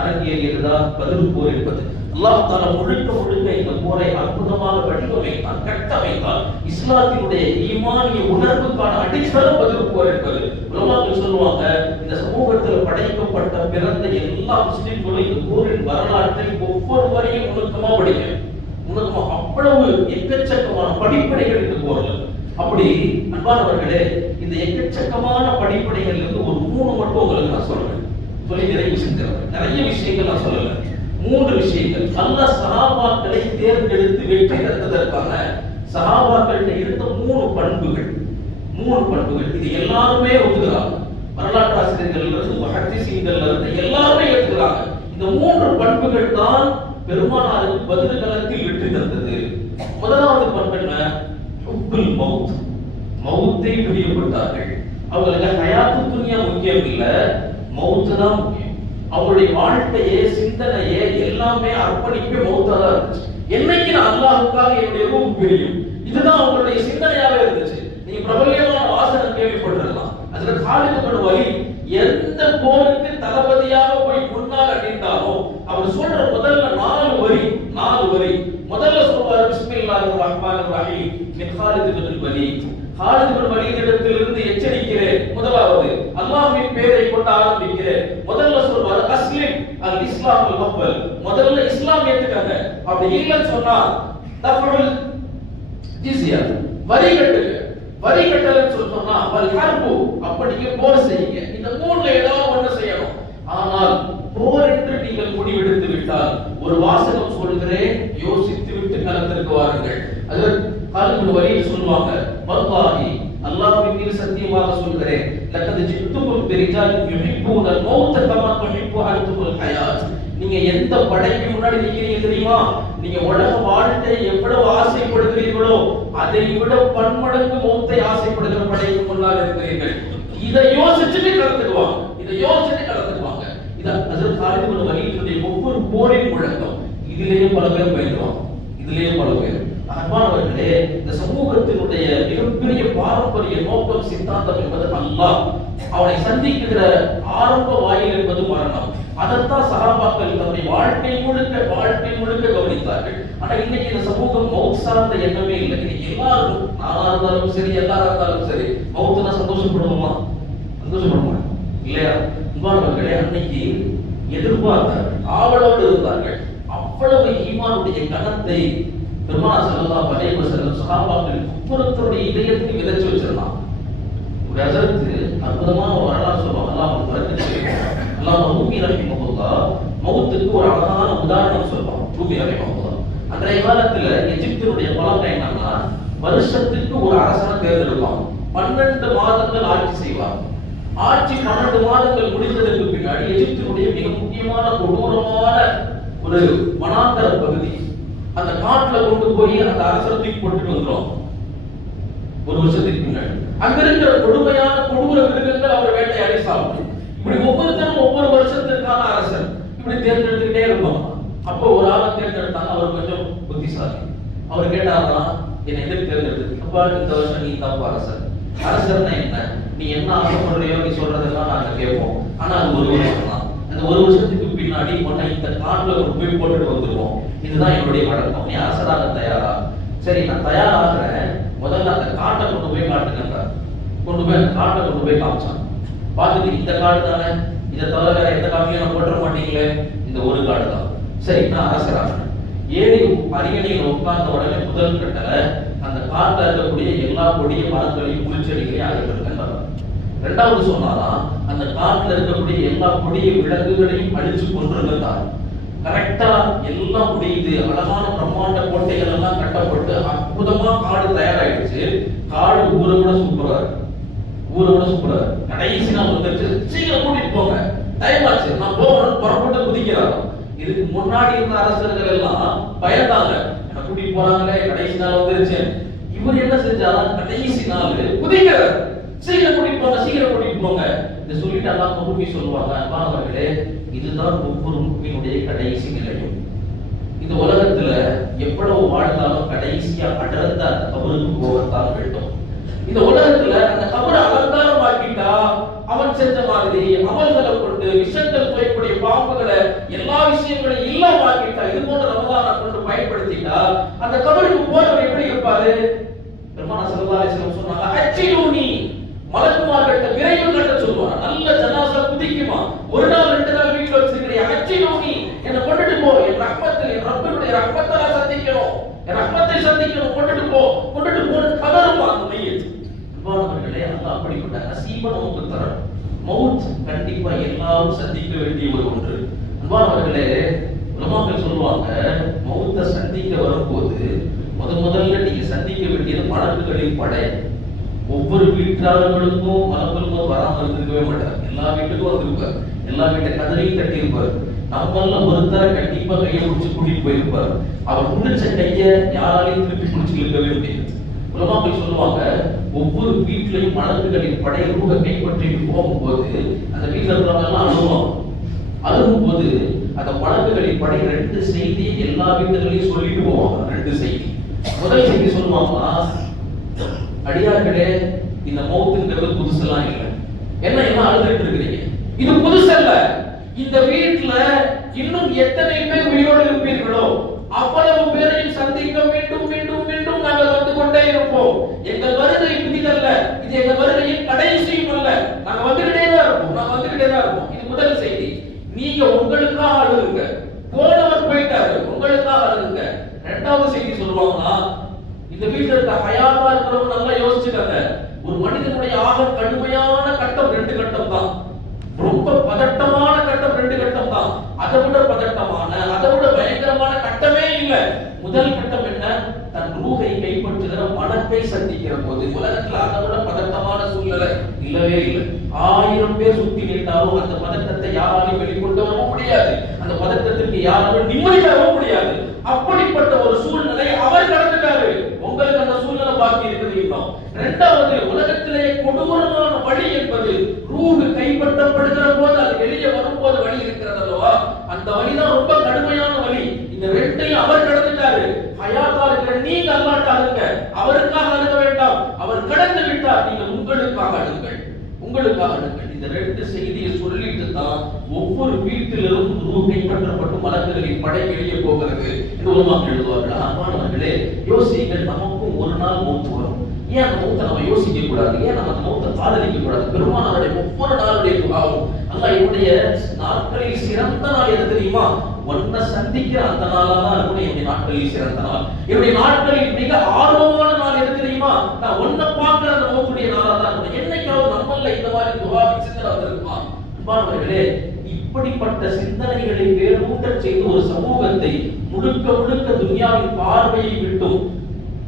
அரங்கேறியதுதான் பதில் போர் என்பது. அல்லாஹ் தஆலா முழுக்க இந்த போரை அற்புதமாக வடிவமைத்தான், கட்டமைத்தான். இஸ்லாத்தினுடைய ஈமானிய உணர்வுக்கான அடித்தளம் பதில் போர் என்பது. உலமாக்கள் சொல்லுவாங்க, இந்த சமூகத்தில் படைக்கப்பட்ட பிறந்த எல்லா முஸ்லிம்களும் இந்த போரின் வரலாற்றை ஒவ்வொரு வரையும் நுணுக்கமா படிக்கணும். அவ்வளவு எக்கச்சக்கமான படிப்படைகள் இந்த போர்ல. அப்படி அன்பானவர்களே, இந்த எக்கச்சக்கமான படிப்படைகள் இருந்து ஒரு 3 மட்டும் உங்களுக்கு நான் சொல்றேன். சொல்லி நிறைவு செஞ்சேன். நிறைய விஷயங்கள் நான் சொல்லல. 3 விஷயங்கள். அல்லாஹ் சஹாபாக்களை தேர்ந்தெடுத்து வெற்றி தந்ததற்கான சஹாபாக்களிடம் இருந்த 3 பண்புகள். 3 பண்புகள். இது எல்லாருமே ஒத்துக்கிறாங்க. வரலாற்று ஆசிரியர்கள் இருந்து முஹத்திஸீன்கள் இருந்து எல்லாருமே ஏற்றுக்கிறாங்க. இந்த 3 பண்புகள் தான் பெருமானாருக்கு பதில் களத்தில் வெற்றி தந்தது. முதலாவது பண்பு என்ன? ஹுப்புல் மௌத். மௌத்தை பிரியப்பட்டார்கள். அவங்களுக்கு ஹயாத்து துன்யா முக்கியம் இல்ல, மௌத் தான் முக்கியம். அவருடைய வாழ்க்கையே, சிந்தனையே, எல்லாமே அர்ப்பணிப்பே மௌத்தா தான் இருந்துச்சு. என்னைக்கு நான் அல்லாஹ்வுக்காக என்னுடைய ரூஹ் பிரியும், இதுதான் அவங்களுடைய சிந்தனையாவே இருந்துச்சு. நீங்க பிரபல்யமான வாசகம் கேள்விப்பட்டிருக்கலாம். அதுல காலித் இப்னு வலீத் எந்த போருக்கு தளபதியாக போய் முன்னால் அணிந்தாலும் அவர் சொல்ற முதல்ல 4 வரி முதல்ல சொல்வார், பிஸ்மில்லாஹிர் ரஹ்மானிர் ரஹீம் மின் காலித் இப்னு வலீத். காலித் இப்னு வலீதிடத்திலிருந்து எச்சரிக்கிறேன். முதலாவது அல்லாஹ்வின் பெயரை கொண்டு ஆரம்பிக்கிறேன். முதல்ல சொல்வார், அஸ்லிம் அல் இஸ்லாமுல் அஃபல். முதல்ல இஸ்லாம் ஏத்துக்கங்க. அப்படி இல்லன்னு சொன்னா தஃபுல் ஜிஸ்யா, வரி கட்டலன்னு சொன்னா வல் ஹர்பு, அப்படியே போர் செய்யுங்க. இந்த 3ல ஏதாவது ஒண்ணு செய்யணும். ஆனால் போர் என்று நீங்கள் முடிவெடுத்து விட்டால் ஒரு வாசகம் சொல்கிறேன், யோசித்து விட்டு களத்திற்கு வாருங்கள். அது காலித் இப்னு வலீத் சொல்வாங்க, வல்லாஹி அல்லாஹ்வின் மீது சத்தியமாக சொல்கிறேன், லக்கத் ஜித்துக்கும் பிரிஜாலின் யுஹிப்பூனல் மௌத கமா துஹிப்பு அன்துல் ஹயாத். நீங்க எந்த படைக்கு முன்னாடி நிக்கிறீங்க தெரியுமா? நீங்க உலக வாழ்க்கை எவ்வளவு ஆசைப்படுகிறீர்களோ அதை விட பன்மடங்கு மௌத்தை ஆசைப்படுகிற படைக்கு முன்னால் இருக்கிறீர்கள். இதை யோசிச்சுட்டு களத்துக்குவாங்க. இத ஹஜ்ரத் காலித் இப்னு வலீதுடைய ஒவ்வொரு போரின் முழக்கம். இதிலேயே பல பேர் பயிலுவாங்க. அன்பானவர்களே, இந்த சமூகத்தினுடைய மிகப்பெரிய பாரம்பரிய நோக்கம், சித்தாந்தம் என்பது அல்லாஹ். அவனை சந்திக்கிற ஆரம்ப வாயில் என்பது மரணம். அதைத்தான் சஹாபாக்கள் தன்னுடைய வாழ்க்கை முழுக்க கவனித்தார்கள். ஆனா இன்னைக்கு இந்த சமூகம் மௌத் சார்ந்த எண்ணமே இல்லை. இன்னைக்கு எல்லாரும், நானா இருந்தாலும் சரி, எல்லாரா இருந்தாலும் சரி, மௌத்துனா சந்தோஷப்படுவோமா இல்லையா? அன்பானவர்களே, அன்னைக்கு எதிர்பார்த்தார்கள், ஆவலோடு இருந்தார்கள். அவ்வளவு ஈமானுடைய கணத்தை பெருமானார் ஸல்லல்லாஹு அலைஹி வஸல்லம் சஹாபாக்கள் ஒவ்வொருத்தருடைய இதயத்தில் விதைச்சு வச்சிருந்தாங்க. ஒரு ஹஜ்ரத் அற்புதமான ஒரு வரலாறு சொல்லுவாங்க. அல்லாஹ் ரூமி ரஹிமஹுல்லாஹ் மௌத்துக்கு ஒரு அழகான உதாரணம் சொல்லுவாங்க. ரூமி ரஹிமஹுல்லாஹ் அன்றைய காலத்துல எகிப்தினுடைய பழக்கம் என்னன்னா, வருஷத்துக்கு ஒரு அரசனை தேர்ந்தெடுப்பாங்க. 12 மாதங்கள் ஆட்சி செய்வாங்க. ஆட்சி 12 மாதங்கள் முடிந்ததற்கு பின்னாடி எகிப்தினுடைய மிக முக்கியமான கொடூரமான ஒரு வனாந்தர பகுதி, அந்த காட்டுல கொண்டு போய் அந்த அரசரை தூக்கி போட்டுட்டு வந்துடும். ஒரு வருஷத்துக்கு முன்னாடி அங்க இருக்கிற கொடுமையான கொடூர மிருகங்கள் அவர் வேட்டையாடி சாப்பிடும். இப்படி ஒவ்வொருத்தரும் ஒவ்வொரு வருஷத்திற்கான அரசர் இப்படி தேர்ந்தெடுத்துக்கிட்டே இருப்பாங்க. அப்போ ஒரு ஆளை தேர்ந்தெடுத்தாங்க. அவர் கொஞ்சம் புத்திசாலி. அவர் கேட்டாரா, என்னை எதிர்த்து தேர்ந்தெடுத்து, அப்பா இந்த வருஷம் நீ தப்பு அரசர்னா என்ன, நீ என்ன ஆசைப்படுறியோ நீ சொல்றதெல்லாம் நாங்க கேட்போம். ஆனா அது ஒரு வருஷம் தான். அந்த ஒரு வருஷத்துக்கு பின்னாடி உன்னை இந்த காட்டுல ஒரு போய் போட்டுட்டு வந்துருவோம். இதுதான் என்னுடைய வழக்கம். நீ அரசராக தயாரா? சரி, நான் தயாராகிறேன். கொண்டு போய் அந்த காட்டை கொண்டு போய் காமிச்சான். பார்த்துட்டு இந்த காடு தானே, இதை தவிர வேற எந்த காட்டிலையும் நான் போட்டுற மாட்டீங்களே, இந்த ஒரு காடு தான். சரி, நான் அரசராக ஏறி அரியணையில் உட்கார்ந்த உடனே முதல் கட்டளை அந்த காட்டில் இருக்கக்கூடிய எல்லா கொடிய மரங்களையும் புல்செடிகளையும் அகற்றுகின்றார். இரண்டாவது சொன்னாதான் அந்த காட்டில் இருக்கக்கூடிய எல்லா கொடிய விலங்குகளையும் அழிச்சு கொண்டிருந்தார். கரெக்டா எல்லாம் முடியுது. அழகான பிரம்மாண்ட கோட்டைகள் எல்லாம் கட்டப்பட்டு அற்புதமா காடு தயாராயிடுச்சு. காடு ஊரை விட சூப்பரா இருக்கு, ஊரை விட சூப்பரா இருக்கு. கடைசி நாள் வந்துச்சு, சீக்கிரம் கூட்டிட்டு போங்க, டைம் ஆச்சு, நான் போகணும் புறப்பட்டு குதிக்கிறாங்க. இதுக்கு முன்னாடி இருந்த அரசர்கள் எல்லாம் பயந்தாங்க, என்ன கூட்டிட்டு போறாங்களே, கடைசி நாள் வந்துருச்சு. இவர் என்ன செஞ்சாலும் கடைசி நாள் குதிக்கிறார், சீக்கிரம் கூட்டிட்டு போங்க, சீக்கிரம் கூட்டிட்டு போங்க. இதை சொல்லிட்டு எல்லாம் முழுமை சொல்லுவாங்க. அன்பானவர்களே, இதுதான் ஒவ்வொரு முழுமையினுடைய கடைசி நிலையும். இந்த உலகத்துல எவ்வளவு வாழ்ந்தாலும் கடைசியா அடர்ந்த அந்த கபருக்கு போகத்தான் வேண்டும். இந்த உலகத்துல அந்த கபரை அலங்காரம் ஆக்கிட்டா அவன் செஞ்ச மாதிரி அமல்களை கொண்டு விஷங்கள் போயக்கூடிய பாம்புகளை எல்லா விஷயங்களையும் இல்லாம ஆக்கிட்டா, இது போன்ற ரமதானை கொண்டு பயன்படுத்திட்டா அந்த கபருக்கு போறவர் எப்படி இருப்பாரு? பெருமானார் ஸல்லல்லாஹு அலைஹி வஸல்லம் சொன்னாங்க, அச்சிலூனி, மலக்குமார்கிட்ட விரைவில் கட்ட சொல்லுவாங்க. நல்ல ஜனாசா குதிக்குமா, ஒரு நாள் 2 நாள் வீட்டுல வச்சிருக்கிறியா, அச்சிலூனி, என்ன கொண்டுட்டு போ, என் ரஹ்மத்தில், என் ரப்பினுடைய ரஹ்மத்தை சந்திக்கணும், என் ரஹ்மத்தை சந்திக்கணும், கொண்டுட்டு போ, கொண்டுட்டு போன்னு கதறுமா அந்த மையத். அன்பானவர்களே, அல்லாஹ் அப்படிப்பட்ட நசீபை நமக்கு தரணும். மௌத் கண்டிப்பா எல்லாரும் சந்திக்க வேண்டிய ஒரு ஒன்று. அன்பானவர்களே, உலமாக்கள் சொல்லுவாங்க, மௌத்தை சந்திக்க வரும்போது முதல்ல நீங்க சந்திக்க வேண்டியது மலக்குகளின் படை. ஒவ்வொரு வீட்டாளர்களுக்கும் மலக்குள் போது வராமல் இருந்திருக்கவே மாட்டார். எல்லா வீட்டுக்கும் வந்திருப்பார், எல்லா வீட்டை கதறையும் தட்டி இருப்பார். நம்மள ஒருத்தர கண்டிப்பா கையை பிடிச்சு கூட்டிட்டு போயிருப்பார். அவர் முடிச்ச கைய யாராலையும் திருப்பி பிடிச்சு இழுக்கவே முடியாது. உலமாக்கள் சொல்லுவாங்க, ஒவ்வொரு வீட்டிலையும் மலக்குகளின் படை ரூஹை கைப்பற்றிட்டு போகும்போது அந்த வீட்டில் இருக்கிறவங்க எல்லாம் அழுகும் போது அந்த மலக்குகளின் படை 2 செய்தியை எல்லா வீட்டுகளையும் சொல்லிட்டு போவாங்க. 2 செய்தி. முதல் செய்தி சொல்லுவாங்கன்னா, அடியார்களே, இந்த மௌத்துங்கிறது புதுசெல்லாம் இல்லை, என்ன அழுதுட்டு இருக்கிறீங்க, இது புதுசல்ல. இந்த வீட்டுல இன்னும் எத்தனை பேர் உயிரோடு இருப்பீர்களோ அவ்வளவு பேரையும் சந்திக்க மீண்டும் மீண்டும் மீண்டும் நாங்கள் வந்து கொண்டே இருப்போம். எங்கள் வருகை புதிதல்ல, இது எங்கள் வருகையின் கடைசியும் அல்ல, நாங்க வந்துகிட்டே தான் இருப்போம். இது முதல் செய்தி. நீங்க உங்களுக்காக அழுகுங்க, போனவர் போயிட்டாரு, உங்களுக்காக அழுகுங்க. இரண்டாவது செய்தி சொல்லுவாங்கன்னா, இந்த வீட்டுல இருக்க ஹயாத்தா இருக்கிறவங்க நல்லா யோசிச்சுக்கங்க. ஒரு மனிதனுடைய ஆக கடுமையான கட்டம் 2 கட்டம் தான். ரொம்ப பதட்டமான கட்டம் 2 கட்டம் தான். அதை விட பதட்டமான, அதை விட பயங்கரமான கட்டமே இல்லை. முதல் கட்டம் என்ன? தன் ரூஹை கைப்பற்றுகிற மலக்கை சந்திக்கிற போது. உலகத்துல அதை விட பதட்டமான சூழ்நிலை இல்லவே இல்லை. 1000 பேர் சுத்தி நின்றாலும் அந்த பதட்டத்தை யாராலையும் வெளிக்கொண்டு வர முடியாது. அந்த பதட்டத்திற்கு யாராலும் நிம்மதி தர முடியாது. அப்படிப்பட்ட ஒரு சூழ்நிலை அவர் கடந்துட்டாரு. உங்களுக்கு அந்த சூழ்நிலை பாக்கி இருக்குது இன்னும். இரண்டாவது, உலகத்திலே கொடூரமான வழி என்பது ரூஹ் கைப்பற்றப்படுகிற போது, அது வெளியே வரும்போது வழி இருக்கிறது அல்லவா, அந்த வழிதான் ரொம்ப கடுமையான வழி. இந்த 2ஐயும் அவர் கடந்துட்டாரு. ஹயாத்தா இருக்கிற நீங்க அல்லாட்டாருங்க, அவருக்காக அழுக வேண்டாம். அவர் கடந்து விட்டார், நீங்க உங்களுக்காக அழுங்கள். இந்த 2 செய்தியை சொல்லிட்டு தான் ஒவ்வொரு வீட்டிலும் ரூஹ் கைப்பற்றப்பட்டு மலக்குகளின் படை வெளியே போகிறது என்று உலமாக்கள் எழுதுவார்கள். அன்பானவர்களே, யோசிங்கள், நமக்கும் ஒரு நாள் மௌத் வரும். ஏன் அந்த மௌத்தை நம்ம யோசிக்க கூடாது? ஏன் நம்ம அந்த மௌத்தை காதலிக்க கூடாது? பெருமானாருடைய ஒவ்வொரு நாளுடைய துஆவும், அல்லாஹ் என்னுடைய நாட்களில் சிறந்த நாள் எது தெரியுமா? ஒன்ன சந்திக்கிற அந்த நாளா தான் இருக்கணும் என்னுடைய நாட்களில் சிறந்த நாள். என்னுடைய நாட்களில் மிக ஆர்வமான நாள் எது தெரியுமா? நான் ஒன்ன பார்க்கிற அந்த மௌத்துடைய நாளா தான் இருக்கணும். என்னைக்காவது நம்மள இந்த மாதிரி துஆவின் சிந்தனை வந்திருக்குமா? அன்பானவர்களே, இப்படிப்பட்ட சிந்தனைகளை வேரூட்டச் செய்து ஒரு சமூகத்தை முழுக்க துன்யாவின் பார்வையை விட்டும்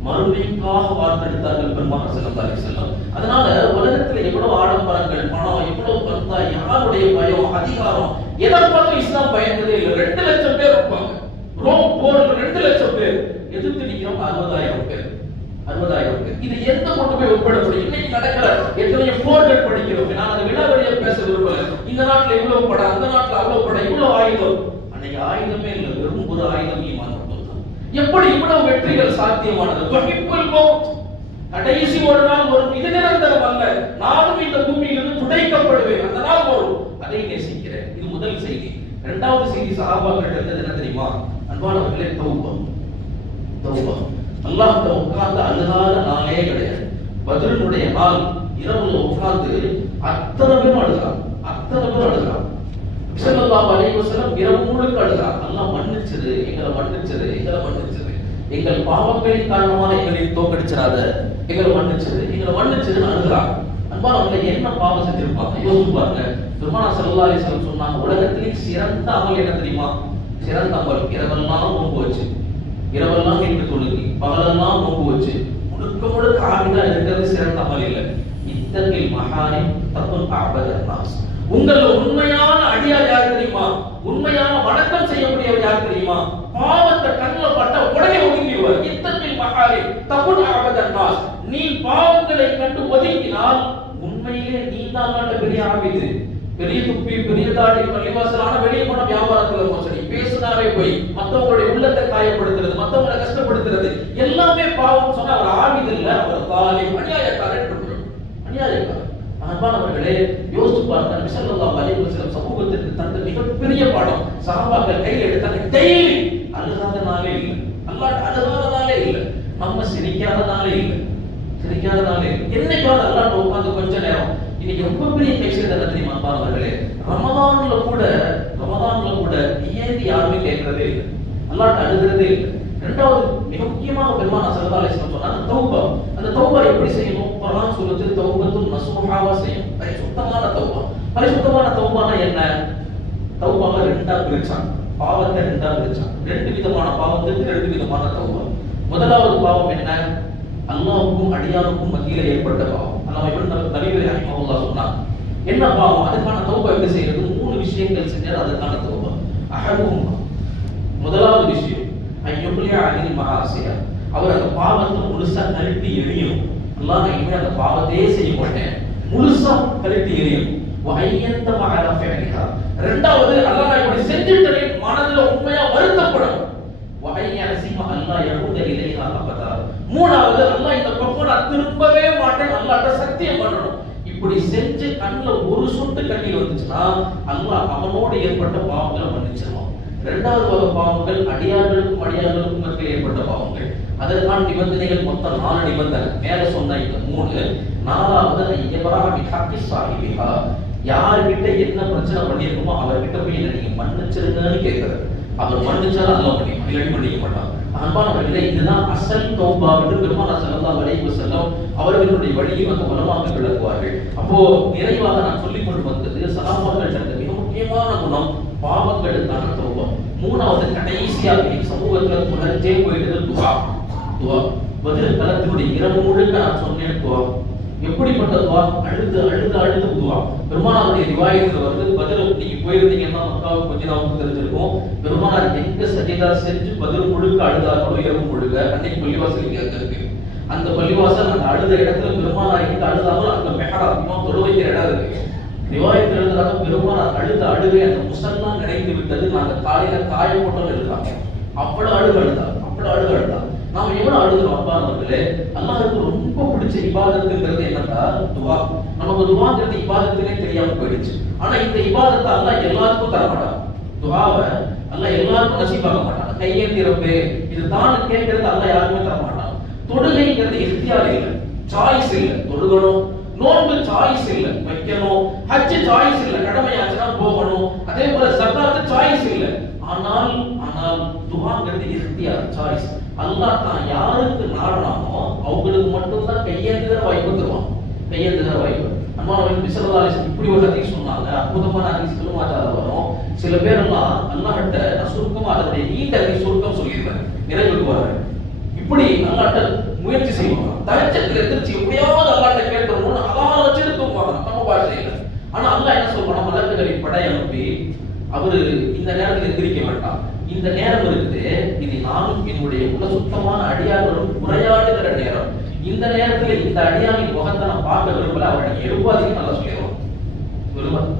மறுமைக்காக வார்த்தெடுத்தார்கள் பெருமானார் ஸல்லல்லாஹு அலைஹி வஸல்லம். அதனால உலகத்துல எவ்வளவு ஆடம்பரங்கள், பணம், எவ்வளவு பந்தா, யாருடைய பயம், அதிகாரம், எதை பார்த்தும் இஸ்லாம் பயந்ததே இல்லை. 2 லட்சம் பேர் இருப்பாங்க. ரோம் போர்ல 2 லட்சம் பேர் எதிர்த்து நிக்கிறவங்க 60,000 பேர். இது எந்த கொண்டு போய் உட்பட முடியும்? இன்னைக்கு நடக்கிற எத்தனையோ போர்கள் படிக்கிறோம். நான் அந்த வினாவரியா பேச விரும்பல. இந்த நாட்டுல இவ்வளவு படம், அந்த நாட்டுல அவ்வளவு படம், இவ்வளவு ஆயுதம். அன்னைக்கு ஆயுதமே இல்லை, வெறும் ஒரு ஆயுதம் ஈமான் மட்டும்தான். எப்படி இவ்வளவு வெற்றிகள் சாத்தியமானது? கடைசி ஒரு நாள் வரும், இது நிரந்தரம் அல்ல. நானும் இந்த பூமியிலிருந்து துடைக்கப்படுவேன், அந்த நாள் வரும், அதை நேசிக்கிறேன். இது முதல் செய்தி. இரண்டாவது செய்தி சஹாபாக்கள் இருந்தது என்ன தெரியுமா? அன்பானவர்களே, தௌபா. அல்லாஹ்ட்ட உட்கார்ந்து அழுகாத நாளே கிடையாது. பத்ருடைய நாள் இரவுல உட்கார்ந்து அத்தனை பேரும் அழுகிறான், அத்தனை பேரும் அழுகிறான். ஸல்லல்லாஹு அலைஹி வஸல்லம் இரவு முழுக்க அழுகிறான், அல்லாஹ் மன்னிச்சிரு, எங்களை மன்னிச்சிரு, எங்களை மன்னிச்சிரு, எங்கள் பாவங்களின் காரணமாக எங்களை தோக்கடிச்சிடாத, எங்களை மன்னிச்சிரு, எங்களை மன்னிச்சிருன்னு அழுகிறான். அன்பானவர்களே, என்ன பாவம் செஞ்சிருப்பாங்க யோசிச்சு பாருங்க. பெருமானார் ஸல்லல்லாஹு அலைஹி வஸல்லம் சொன்னாங்க, உலகத்திலே சிறந்த அமல் என்ன தெரியுமா? சிறந்த அமல் இரவெல்லாம் நோன்பு வச்சு, இரவெல்லாம் நின்று தொழுகி, பகலெல்லாம் நோன்பு வச்சு முழுக்க முழுக்க ஆவிதா இருக்கிறது சிறந்த அமல் இல்லை. இத்தகில் மஹாரிம் தகுன் அபதன் நாஸ். உங்கள் உண்மையான அடியார் யார் தெரியுமா? உண்மையான வணக்கம் செய்யக்கூடியவர் யார் தெரியுமா? பாவத்தை கண்ணில் பட்ட உடனே ஒதுங்கிடுவார். இத்தகில் மஹாரிம் தகுன் அபதன் நாஸ். நீ பாவங்களை கண்டு ஒதுங்கினால் உண்மையிலே நீ தான் பெரிய ஆபிது, பெரிய துப்பி, பெரிய தாடி, பள்ளிவாசலான வெளியே போன வியாபாரத்துல மோசடி, பேசுனாவே போய் மத்தவங்களுடைய உள்ளத்தை காயப்படுத்துறது, மத்தவங்களை கஷ்டப்படுத்துறது எல்லாமே பாவம் சொன்னா அவர் ஆபிது இல்ல, அவர் தாலிம், அநியாயக்காரன், அநியாயக்காரன். அன்பானவர்களே, யோசிச்சு பாருங்க. நபி ஸல்லல்லாஹு அலைஹி வஸல்லம் சமூகத்திற்கு தந்த மிகப்பெரிய பாடம். சஹாபாக்கள் கையில் எடுத்தாங்க, டெய்லி அழுகாதனாலே இல்லை, அல்லாஹ் அழுகாதனாலே இல்லை, நம்ம சிரிக்காதனாலே இல்லை, சிரிக்காதனாலே என்னைக்காவது அல்லாஹ் உட்கார்ந்து கொஞ்ச நேரம். இன்னைக்கு ரொம்ப பெரிய பேசுறது என்ன தெரியுமா பாருங்களே, ரமதான்ல கூட ஏன் யாருமே கேட்கறதே இல்லை, அல்லாஹ் அழுகிறதே இல்லை. இரண்டாவது மிக முக்கியமாக பெருமானார் ஸல்லல்லாஹு அலைஹி வஸல்லம் சொன்னாங்க தௌபா. அந்த தௌபா எப்படி செய்யணும்? குர்ஆன் சொல்லுது தௌபத்துன் நஸூஹாவா செய்யும், பரிசுத்தமான தௌபா. பரிசுத்தமான தௌபானா என்ன? தௌபாவை ரெண்டா பிரிச்சாங்க, பாவத்தை ரெண்டா பிரிச்சாங்க. ரெண்டு விதமான பாவத்துக்கு ரெண்டு விதமான தௌபா. முதலாவது பாவம் என்ன? அல்லாஹ்வுக்கும் அடியானுக்கும் மத்தியில ஏற்பட்ட பாவம். அல்லாஹ் இப்னு நபி ரஹிமஹுல்லாஹ் சொன்னாங்க, என்ன பாவம்? அதுக்கான தௌபா எப்படி செய்யறது? மூணு விஷயங்கள் செஞ்சால் அதுக்கான தௌபா. அஹதுஹும், முதலாவது விஷயம் ஐயுக்லியா அனில் மஆசியா, அவர் அந்த பாவத்தை முழுசா கழட்டி எறியும். அல்லாஹ் நான் இனிமே அந்த பாவத்தையே செய்ய மாட்டேன், முழுசா கழட்டி எறியும். வஹையந்த மஅலா ஃபிஅலிஹா, இரண்டாவது அல்லாஹ் நான் இப்படி செஞ்சிட்டேன் மனதுல உண்மையா வருத்தப்படும். வஹையஸிமா அல்லாஹ் யஹூத இலைஹா அபதா, மூணாவது அல்லாஹ் இந்த பக்கம் நான் திரும்பவே மாட்டேன், அல்லாஹ்ட்ட சத்தியம் பண்ணணும். இப்படி செஞ்சு கண்ணுல ஒரு சொட்டு கண்ணீர் வந்துச்சுன்னா அல்லாஹ் அவனோடு ஏற்பட்ட பாவங்களை மன்னிச்சிருவான். இரண்டாவது வகை பாவங்கள் அடியார்களுக்கும் மத்தியில் ஏற்பட்ட பாவங்கள். அதற்கான நிபந்தனைகள் மொத்தம் 4 நிபந்தனை. மேல சொன்ன இந்த 3. நாலாவது ஐயபராஹி ஹக்கி சாஹிபிஹா, யார்கிட்ட என்ன பிரச்சனை பண்ணிருக்கோமோ அவர்கிட்ட போய் என்ன நீங்க மன்னிச்சிருங்கன்னு கேட்கறது. அவர் மன்னிச்சாலும் அல்லாஹ் மன்னிப்பான், இல்லாட்டி மன்னிக்க மாட்டான். அன்பானவர்களே, இதுதான் அசல் தௌபா என்று பெருமானார் ஸல்லல்லாஹு அலைஹி வஸல்லம் அவர்களுடைய வழியை அந்த உலமாக்கள் விளக்குவார்கள். அப்போ நிறைவாக நான் சொல்லிக் கொண்டு வந்தது சஹாபாக்கள் மிக முக்கியமான குணம் பாவங்களுக்கான தௌபா. மூணாவது கடைசியாக சமூகத்தில் தொடர்ந்தே போயிட்டு துவா. துவா பதில் தலத்தினுடைய இரவு முழுக்க நான் சொன்னேன் துவா. எப்படிப்பட்ட துவா? அழுது அழுது அழுது துவா. பெருமானாருடைய ரிவாயத்தில் வந்து பதில் நீங்க போயிருந்தீங்கன்னா மக்காவுக்கு கொஞ்சம் நமக்கு தெரிஞ்சிருக்கும். பெருமானார் எங்க சஜிதா செஞ்சு பதில் முழுக்க அழுதார்களோ இரவு முழுக்க, அன்னைக்கு பள்ளிவாசல் இங்க இருக்கு. அந்த பள்ளிவாசல் அந்த அழுத இடத்துல பெருமானார் எங்க அழுதாங்களோ அந்த மெஹராப் தொழு வைக்கிற இடம் இருக்கு. ரிவாயத்தில் எழுதுறாங்க, பெருமானார் அழுத அழுகை அந்த முசல்லா நினைத்து விட்டது, நாங்க காலையில காய போட்டோம் எழுதுறாங்க. அவ்வளவு அழுக அழுதா, அவ்வளவு அழுக அழுதா. நாம எவ்வளவு அழுகிறோம் அப்பானவர்களே. அல்லாஹ்வுக்கு ரொம்ப பிடிச்ச இபாதத்துங்கிறது என்னன்னா துவா. நமக்கு துவாங்கிறது இபாதத்துனே தெரியாம போயிடுச்சு. ஆனா இந்த இபாதத்தை அல்லாஹ் எல்லாருக்கும் தர மாட்டான். துவாவை அல்லாஹ் எல்லாருக்கும் நசீபாக்க மாட்டான். கையேந்தி ரப்பே இது தான் கேட்கறது அல்லாஹ் யாருக்குமே தர மாட்டான். தொழுகைங்கிறது இஃப்தியார் இல்லை, சாய்ஸ் இல்லை. தொழுகணும், நோன்பு சாய்ஸ் இல்ல, வைக்கணும். ஹஜ் சாய்ஸ் இல்ல, கடமையாச்சுனா போகணும். அதே போல ஜகாத் சாய்ஸ் இல்ல. ஆனால் துஆங்கிறது இஃப்தியார், சாய்ஸ். அல்லாஹ் தான் யாருக்கு நாடனாமோ அவங்களுக்கு மட்டும் தான் கையேந்துகிற வாய்ப்பு தருவான், கையேந்துகிற வாய்ப்பு. அன்பானவர்களே, நபி ஸல்லல்லாஹு அலைஹி வஸல்லம் இப்படி ஒரு ஹதீஸ் சொன்னாங்க, அற்புதமான ஹதீஸ். பெருமாச்சார வரும் சில பேர் எல்லாம் அல்லாஹ்ட்ட நான் சுருக்கமா அதனுடைய நீண்ட ஹதீஸ் சுருக்கம் சொல்லிடுறேன், நிறைவுக்கு வரேன். இப்படி அல்லாஹ்ட்ட முயற்சி செய்வாங்க, தஹஜ்ஜுல எந்திரிச்சு எப்படியாவது அல்லாஹ்ட்ட கேட்கணும்னு அல்லாஹ் வச்சிட்டு தூங்குவாங்க நம்ம பாஷையில. ஆனா அல்லாஹ் என்ன சொல்றான்? மலக்குகளின் படை அனுப்பி அவரு இந்த நேரத்தில் எந்திரிக்க வேண்டாம், இந்த நேரம் இருக்குது, இது நானும் என்னுடைய உள்ள சுத்தமான அடியார்களும் உரையாடுகிற நேரம். இந்த நேரத்தில் இந்த அடியாரின் முகத்தை நான் பார்க்க விரும்பல, அவரை எழுப்பாதீங்கன்னு நல்லா சொல்லிடுவோம்.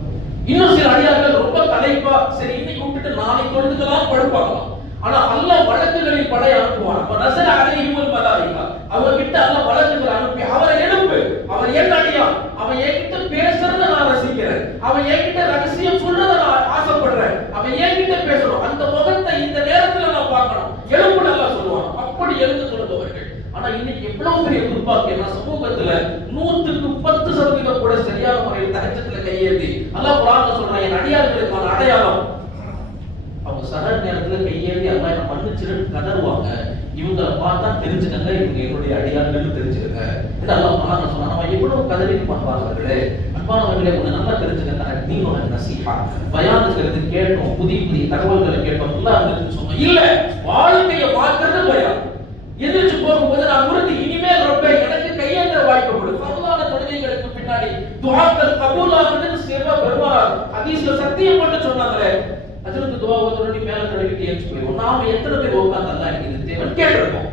இன்னும் சில அடியார்கள் ரொம்ப தலைப்பா, சரி இன்னைக்கு விட்டுட்டு நாளைக்கு தொழுதுக்கலாம் படுப்பாங்களாம். ஆனா அல்லாஹ் வழக்குகளின் படை அனுப்புவான். அப்ப நஸல அலைஹிமுல் மலாயிகா, அவங்க கிட்ட அல்லாஹ் வழக்குகள் அனுப்பி அவரை எழுப்பு, அவன் என் அடியான், அவன் என்கிட்ட பேசுறத நான் ரசிக்கிறேன், அவன் என்கிட்ட ரகசியம் சொல்றத நான் ஆசைப்படுறேன், அவன் என்கிட்ட பேசணும், அந்த முகத்தை இந்த நேரத்துல நான் பார்க்கணும், எழுப்பு நல்லா சொல்லுவான். அப்படி எழுந்து சொல்லுபவர்கள். ஆனா இன்னைக்கு எவ்வளவு பெரிய துர்பாக்கியம், சமூகத்துல 100க்கு 10 அடையாளம். அவங்க சகல நேரத்துல கையேந்தி அல்லாஹ் என்ன மன்னிச்சிருன்னு கதறுவாங்க. இவங்களை பார்த்தா தெரிஞ்சுக்கங்க, இவங்க என்னுடைய அடியார்கள் தெரிஞ்சுக்கங்க என்று அல்லாஹ் குர்ஆன்ல சொன்னான். நம்ம எவ்வளவு கதறி அன்பானவர்களே, அன்பானவர்களே, ஒண்ணு நல்லா தெரிஞ்சுக்கங்க. தீனோட நசீஹா பயான்ங்கிறது கேட்டோம், புதிய புதிய தகவல்களை கேட்டோம், எல்லாம் இருந்துச்சு சொன்னோம். இல்ல, வாழ்க்கையை மாற்றுறது பயான். எதிர்த்து போகும்போது நான் உறுதி, இனிமேல் ரொம்ப எனக்கு கையேந்திர வாய்ப்பு கொடு. பரவான தொழுகைகளுக்கு பின்னாடி துஆக்கள் கபூல் ஆகுதுன்னு சிறப்பா பெருமாள் ஹதீஸ்ல சத்தியம் போட்டு சொன்னாங்களே. ஹஜ்ரத் துஆ ஓதுறடி மேல தடவிட்டு ஏஞ்சி போய் நாம எத்தனை பேர் உட்கார்ந்து அல்லாஹ் எனக்கு இது தேவன் கேட்டிருக்கோம்.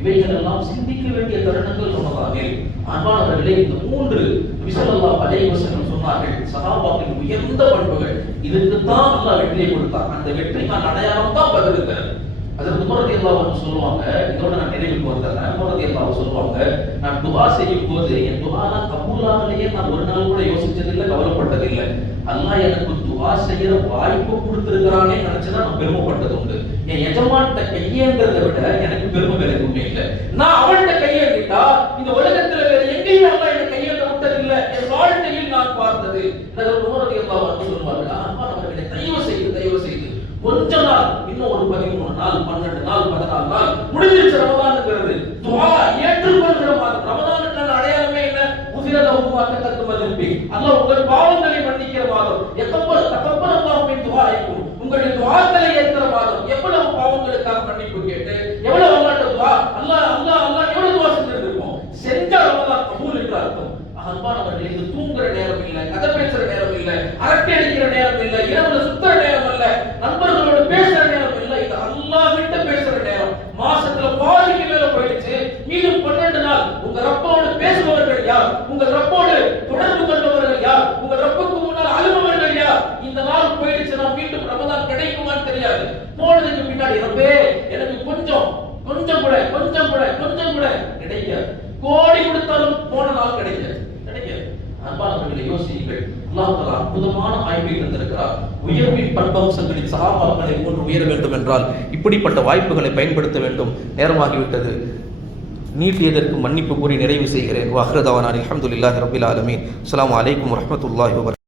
இவைகள் எல்லாம் சிந்திக்க வேண்டிய தருணங்கள் ரமதானில். அன்பானவர்களே, இந்த 3 நபி ஸல்லல்லாஹு அலைஹி வஸல்லம் சொன்னார்கள், சஹாபாக்களின் உயர்ந்த பண்புகள். இதுக்கு தான் அல்லாஹ் வெற்றியை கொடுத்தான். அந்த வெற்றிக்கான அடையாளம் தான் பகிர்ந்தது. ஹஜ்ரத் உமர் ரலியல்லாஹு அன்ஹு சொல்லுவாங்க, இதோட நான் நிறைவுக்கு வந்தேன். உமர் ரலியல்லாஹு சொல்லுவாங்க, நான் துஆ செய்யும் போது என் துஆலாம் கபூலாகலையே நான் ஒரு நாள் கூட யோசிச்சதில்லை, கவலைப்பட்டதில்லை. அல்லாஹ் எனக்கு துஆ செய்யற வாய்ப்பு கொடுத்திருக்கிறானே நினைச்சுதான் நான் பெருமைப்பட்டது உண்டு. என் எஜமான்கிட்ட கையேந்திரதை விட எனக்கு பெருமை வேற எதுவுமே இல்லை. நான் அவன்கிட்ட கையேந்திட்டா இந்த உலகத்துல வேற எங்கேயும் அல்லாஹ் என்னை கையேந்த விட்டதில்லை. என் வாழ்க்கையில் நான் பார்த்தது. உமர் ரலியல்லாஹு அன்ஹு சொல்வார்கள், அன்பானவர்களே, தயவு செய்து கொஞ்ச நாள், இன்னும் ஒரு 13 நாள், 12 நாள், 14 நாள் முடிஞ்சிருச்சு ரமதான்ங்கிறது. துஆ ஏற்றுக்கொள்கிற மாதம். ரமதானுக்கான அடையாளமே என்ன? உஃபிரலஹு மா தகத்தம மின்பி. அல்லாஹ் உங்கள் பாவங்களை மன்னிக்கிற மாதம். தகப்பர் அல்லாஹ் மின் துஆஇக்கும். உங்களுடைய துஆக்களை ஏற்கிற மாதம். எவ்வளவு பாவங்களுக்காக மன்னிப்பு கேட்டு எவ்வளவு அல்லாஹ்ட்ட துஆ, அல்லாஹ் எவ்வளவு துஆ செஞ்சிருப்போம். செஞ்ச ரமதான் கபூல் என்று அர்த்தம். அன்பானவர்களே, இது தூங்குற நேரம் இல்ல, கதை பேசுற நேரம் இல்ல, அரட்டை அடிக்கிற நேரம் இல்ல, இரவுல சுத்துற நேரம் இல்ல, நண்பர்களோட பேசுற நேரம் இல்ல. இது அல்லாஹ் கிட்ட பேசுற நேரம். மாசத்துல பாதிக்கு மேல போயிடுச்சு. மீண்டும் 12 நாள் உங்க ரப்போடு பேசுபவர்கள் யார்? உங்க ரப்போடு தொடர்பு கொண்டவர்கள் யார்? உங்க ரப்புக்கு முன்னால் அழுபவர்கள் யார்? இந்த நாள் போயிடுச்சுன்னா மீண்டும் ரமதான் கிடைக்குமான்னு தெரியாது. போனதுக்கு பின்னாடி ரப்பே எனக்கு கொஞ்சம் கூட கிடைக்காது. கோடி கொடுத்தாலும் போன நாள் கிடைக்காது. அன்பானவர்களை யோசியுங்கள். அல்லாஹ் தஆலா அற்புதமான வாய்ப்பை தந்திருக்கிறார். உயர்வின் பண்பம்சங்களில் சஹாபாக்களை போன்று உயர வேண்டும் என்றால் இப்படிப்பட்ட வாய்ப்புகளை பயன்படுத்த வேண்டும். நேரமாகிவிட்டது. நீட்டியதற்கு மன்னிப்பு கூறி நிறைவு செய்கிறேன். வஹ்ரதவானா அல்ஹம்துலில்லாஹி ரப்பில் ஆலமீன். அஸ்ஸலாமு அலைக்கும் வரஹ்மத்துல்லாஹி வபரகாத்துஹு.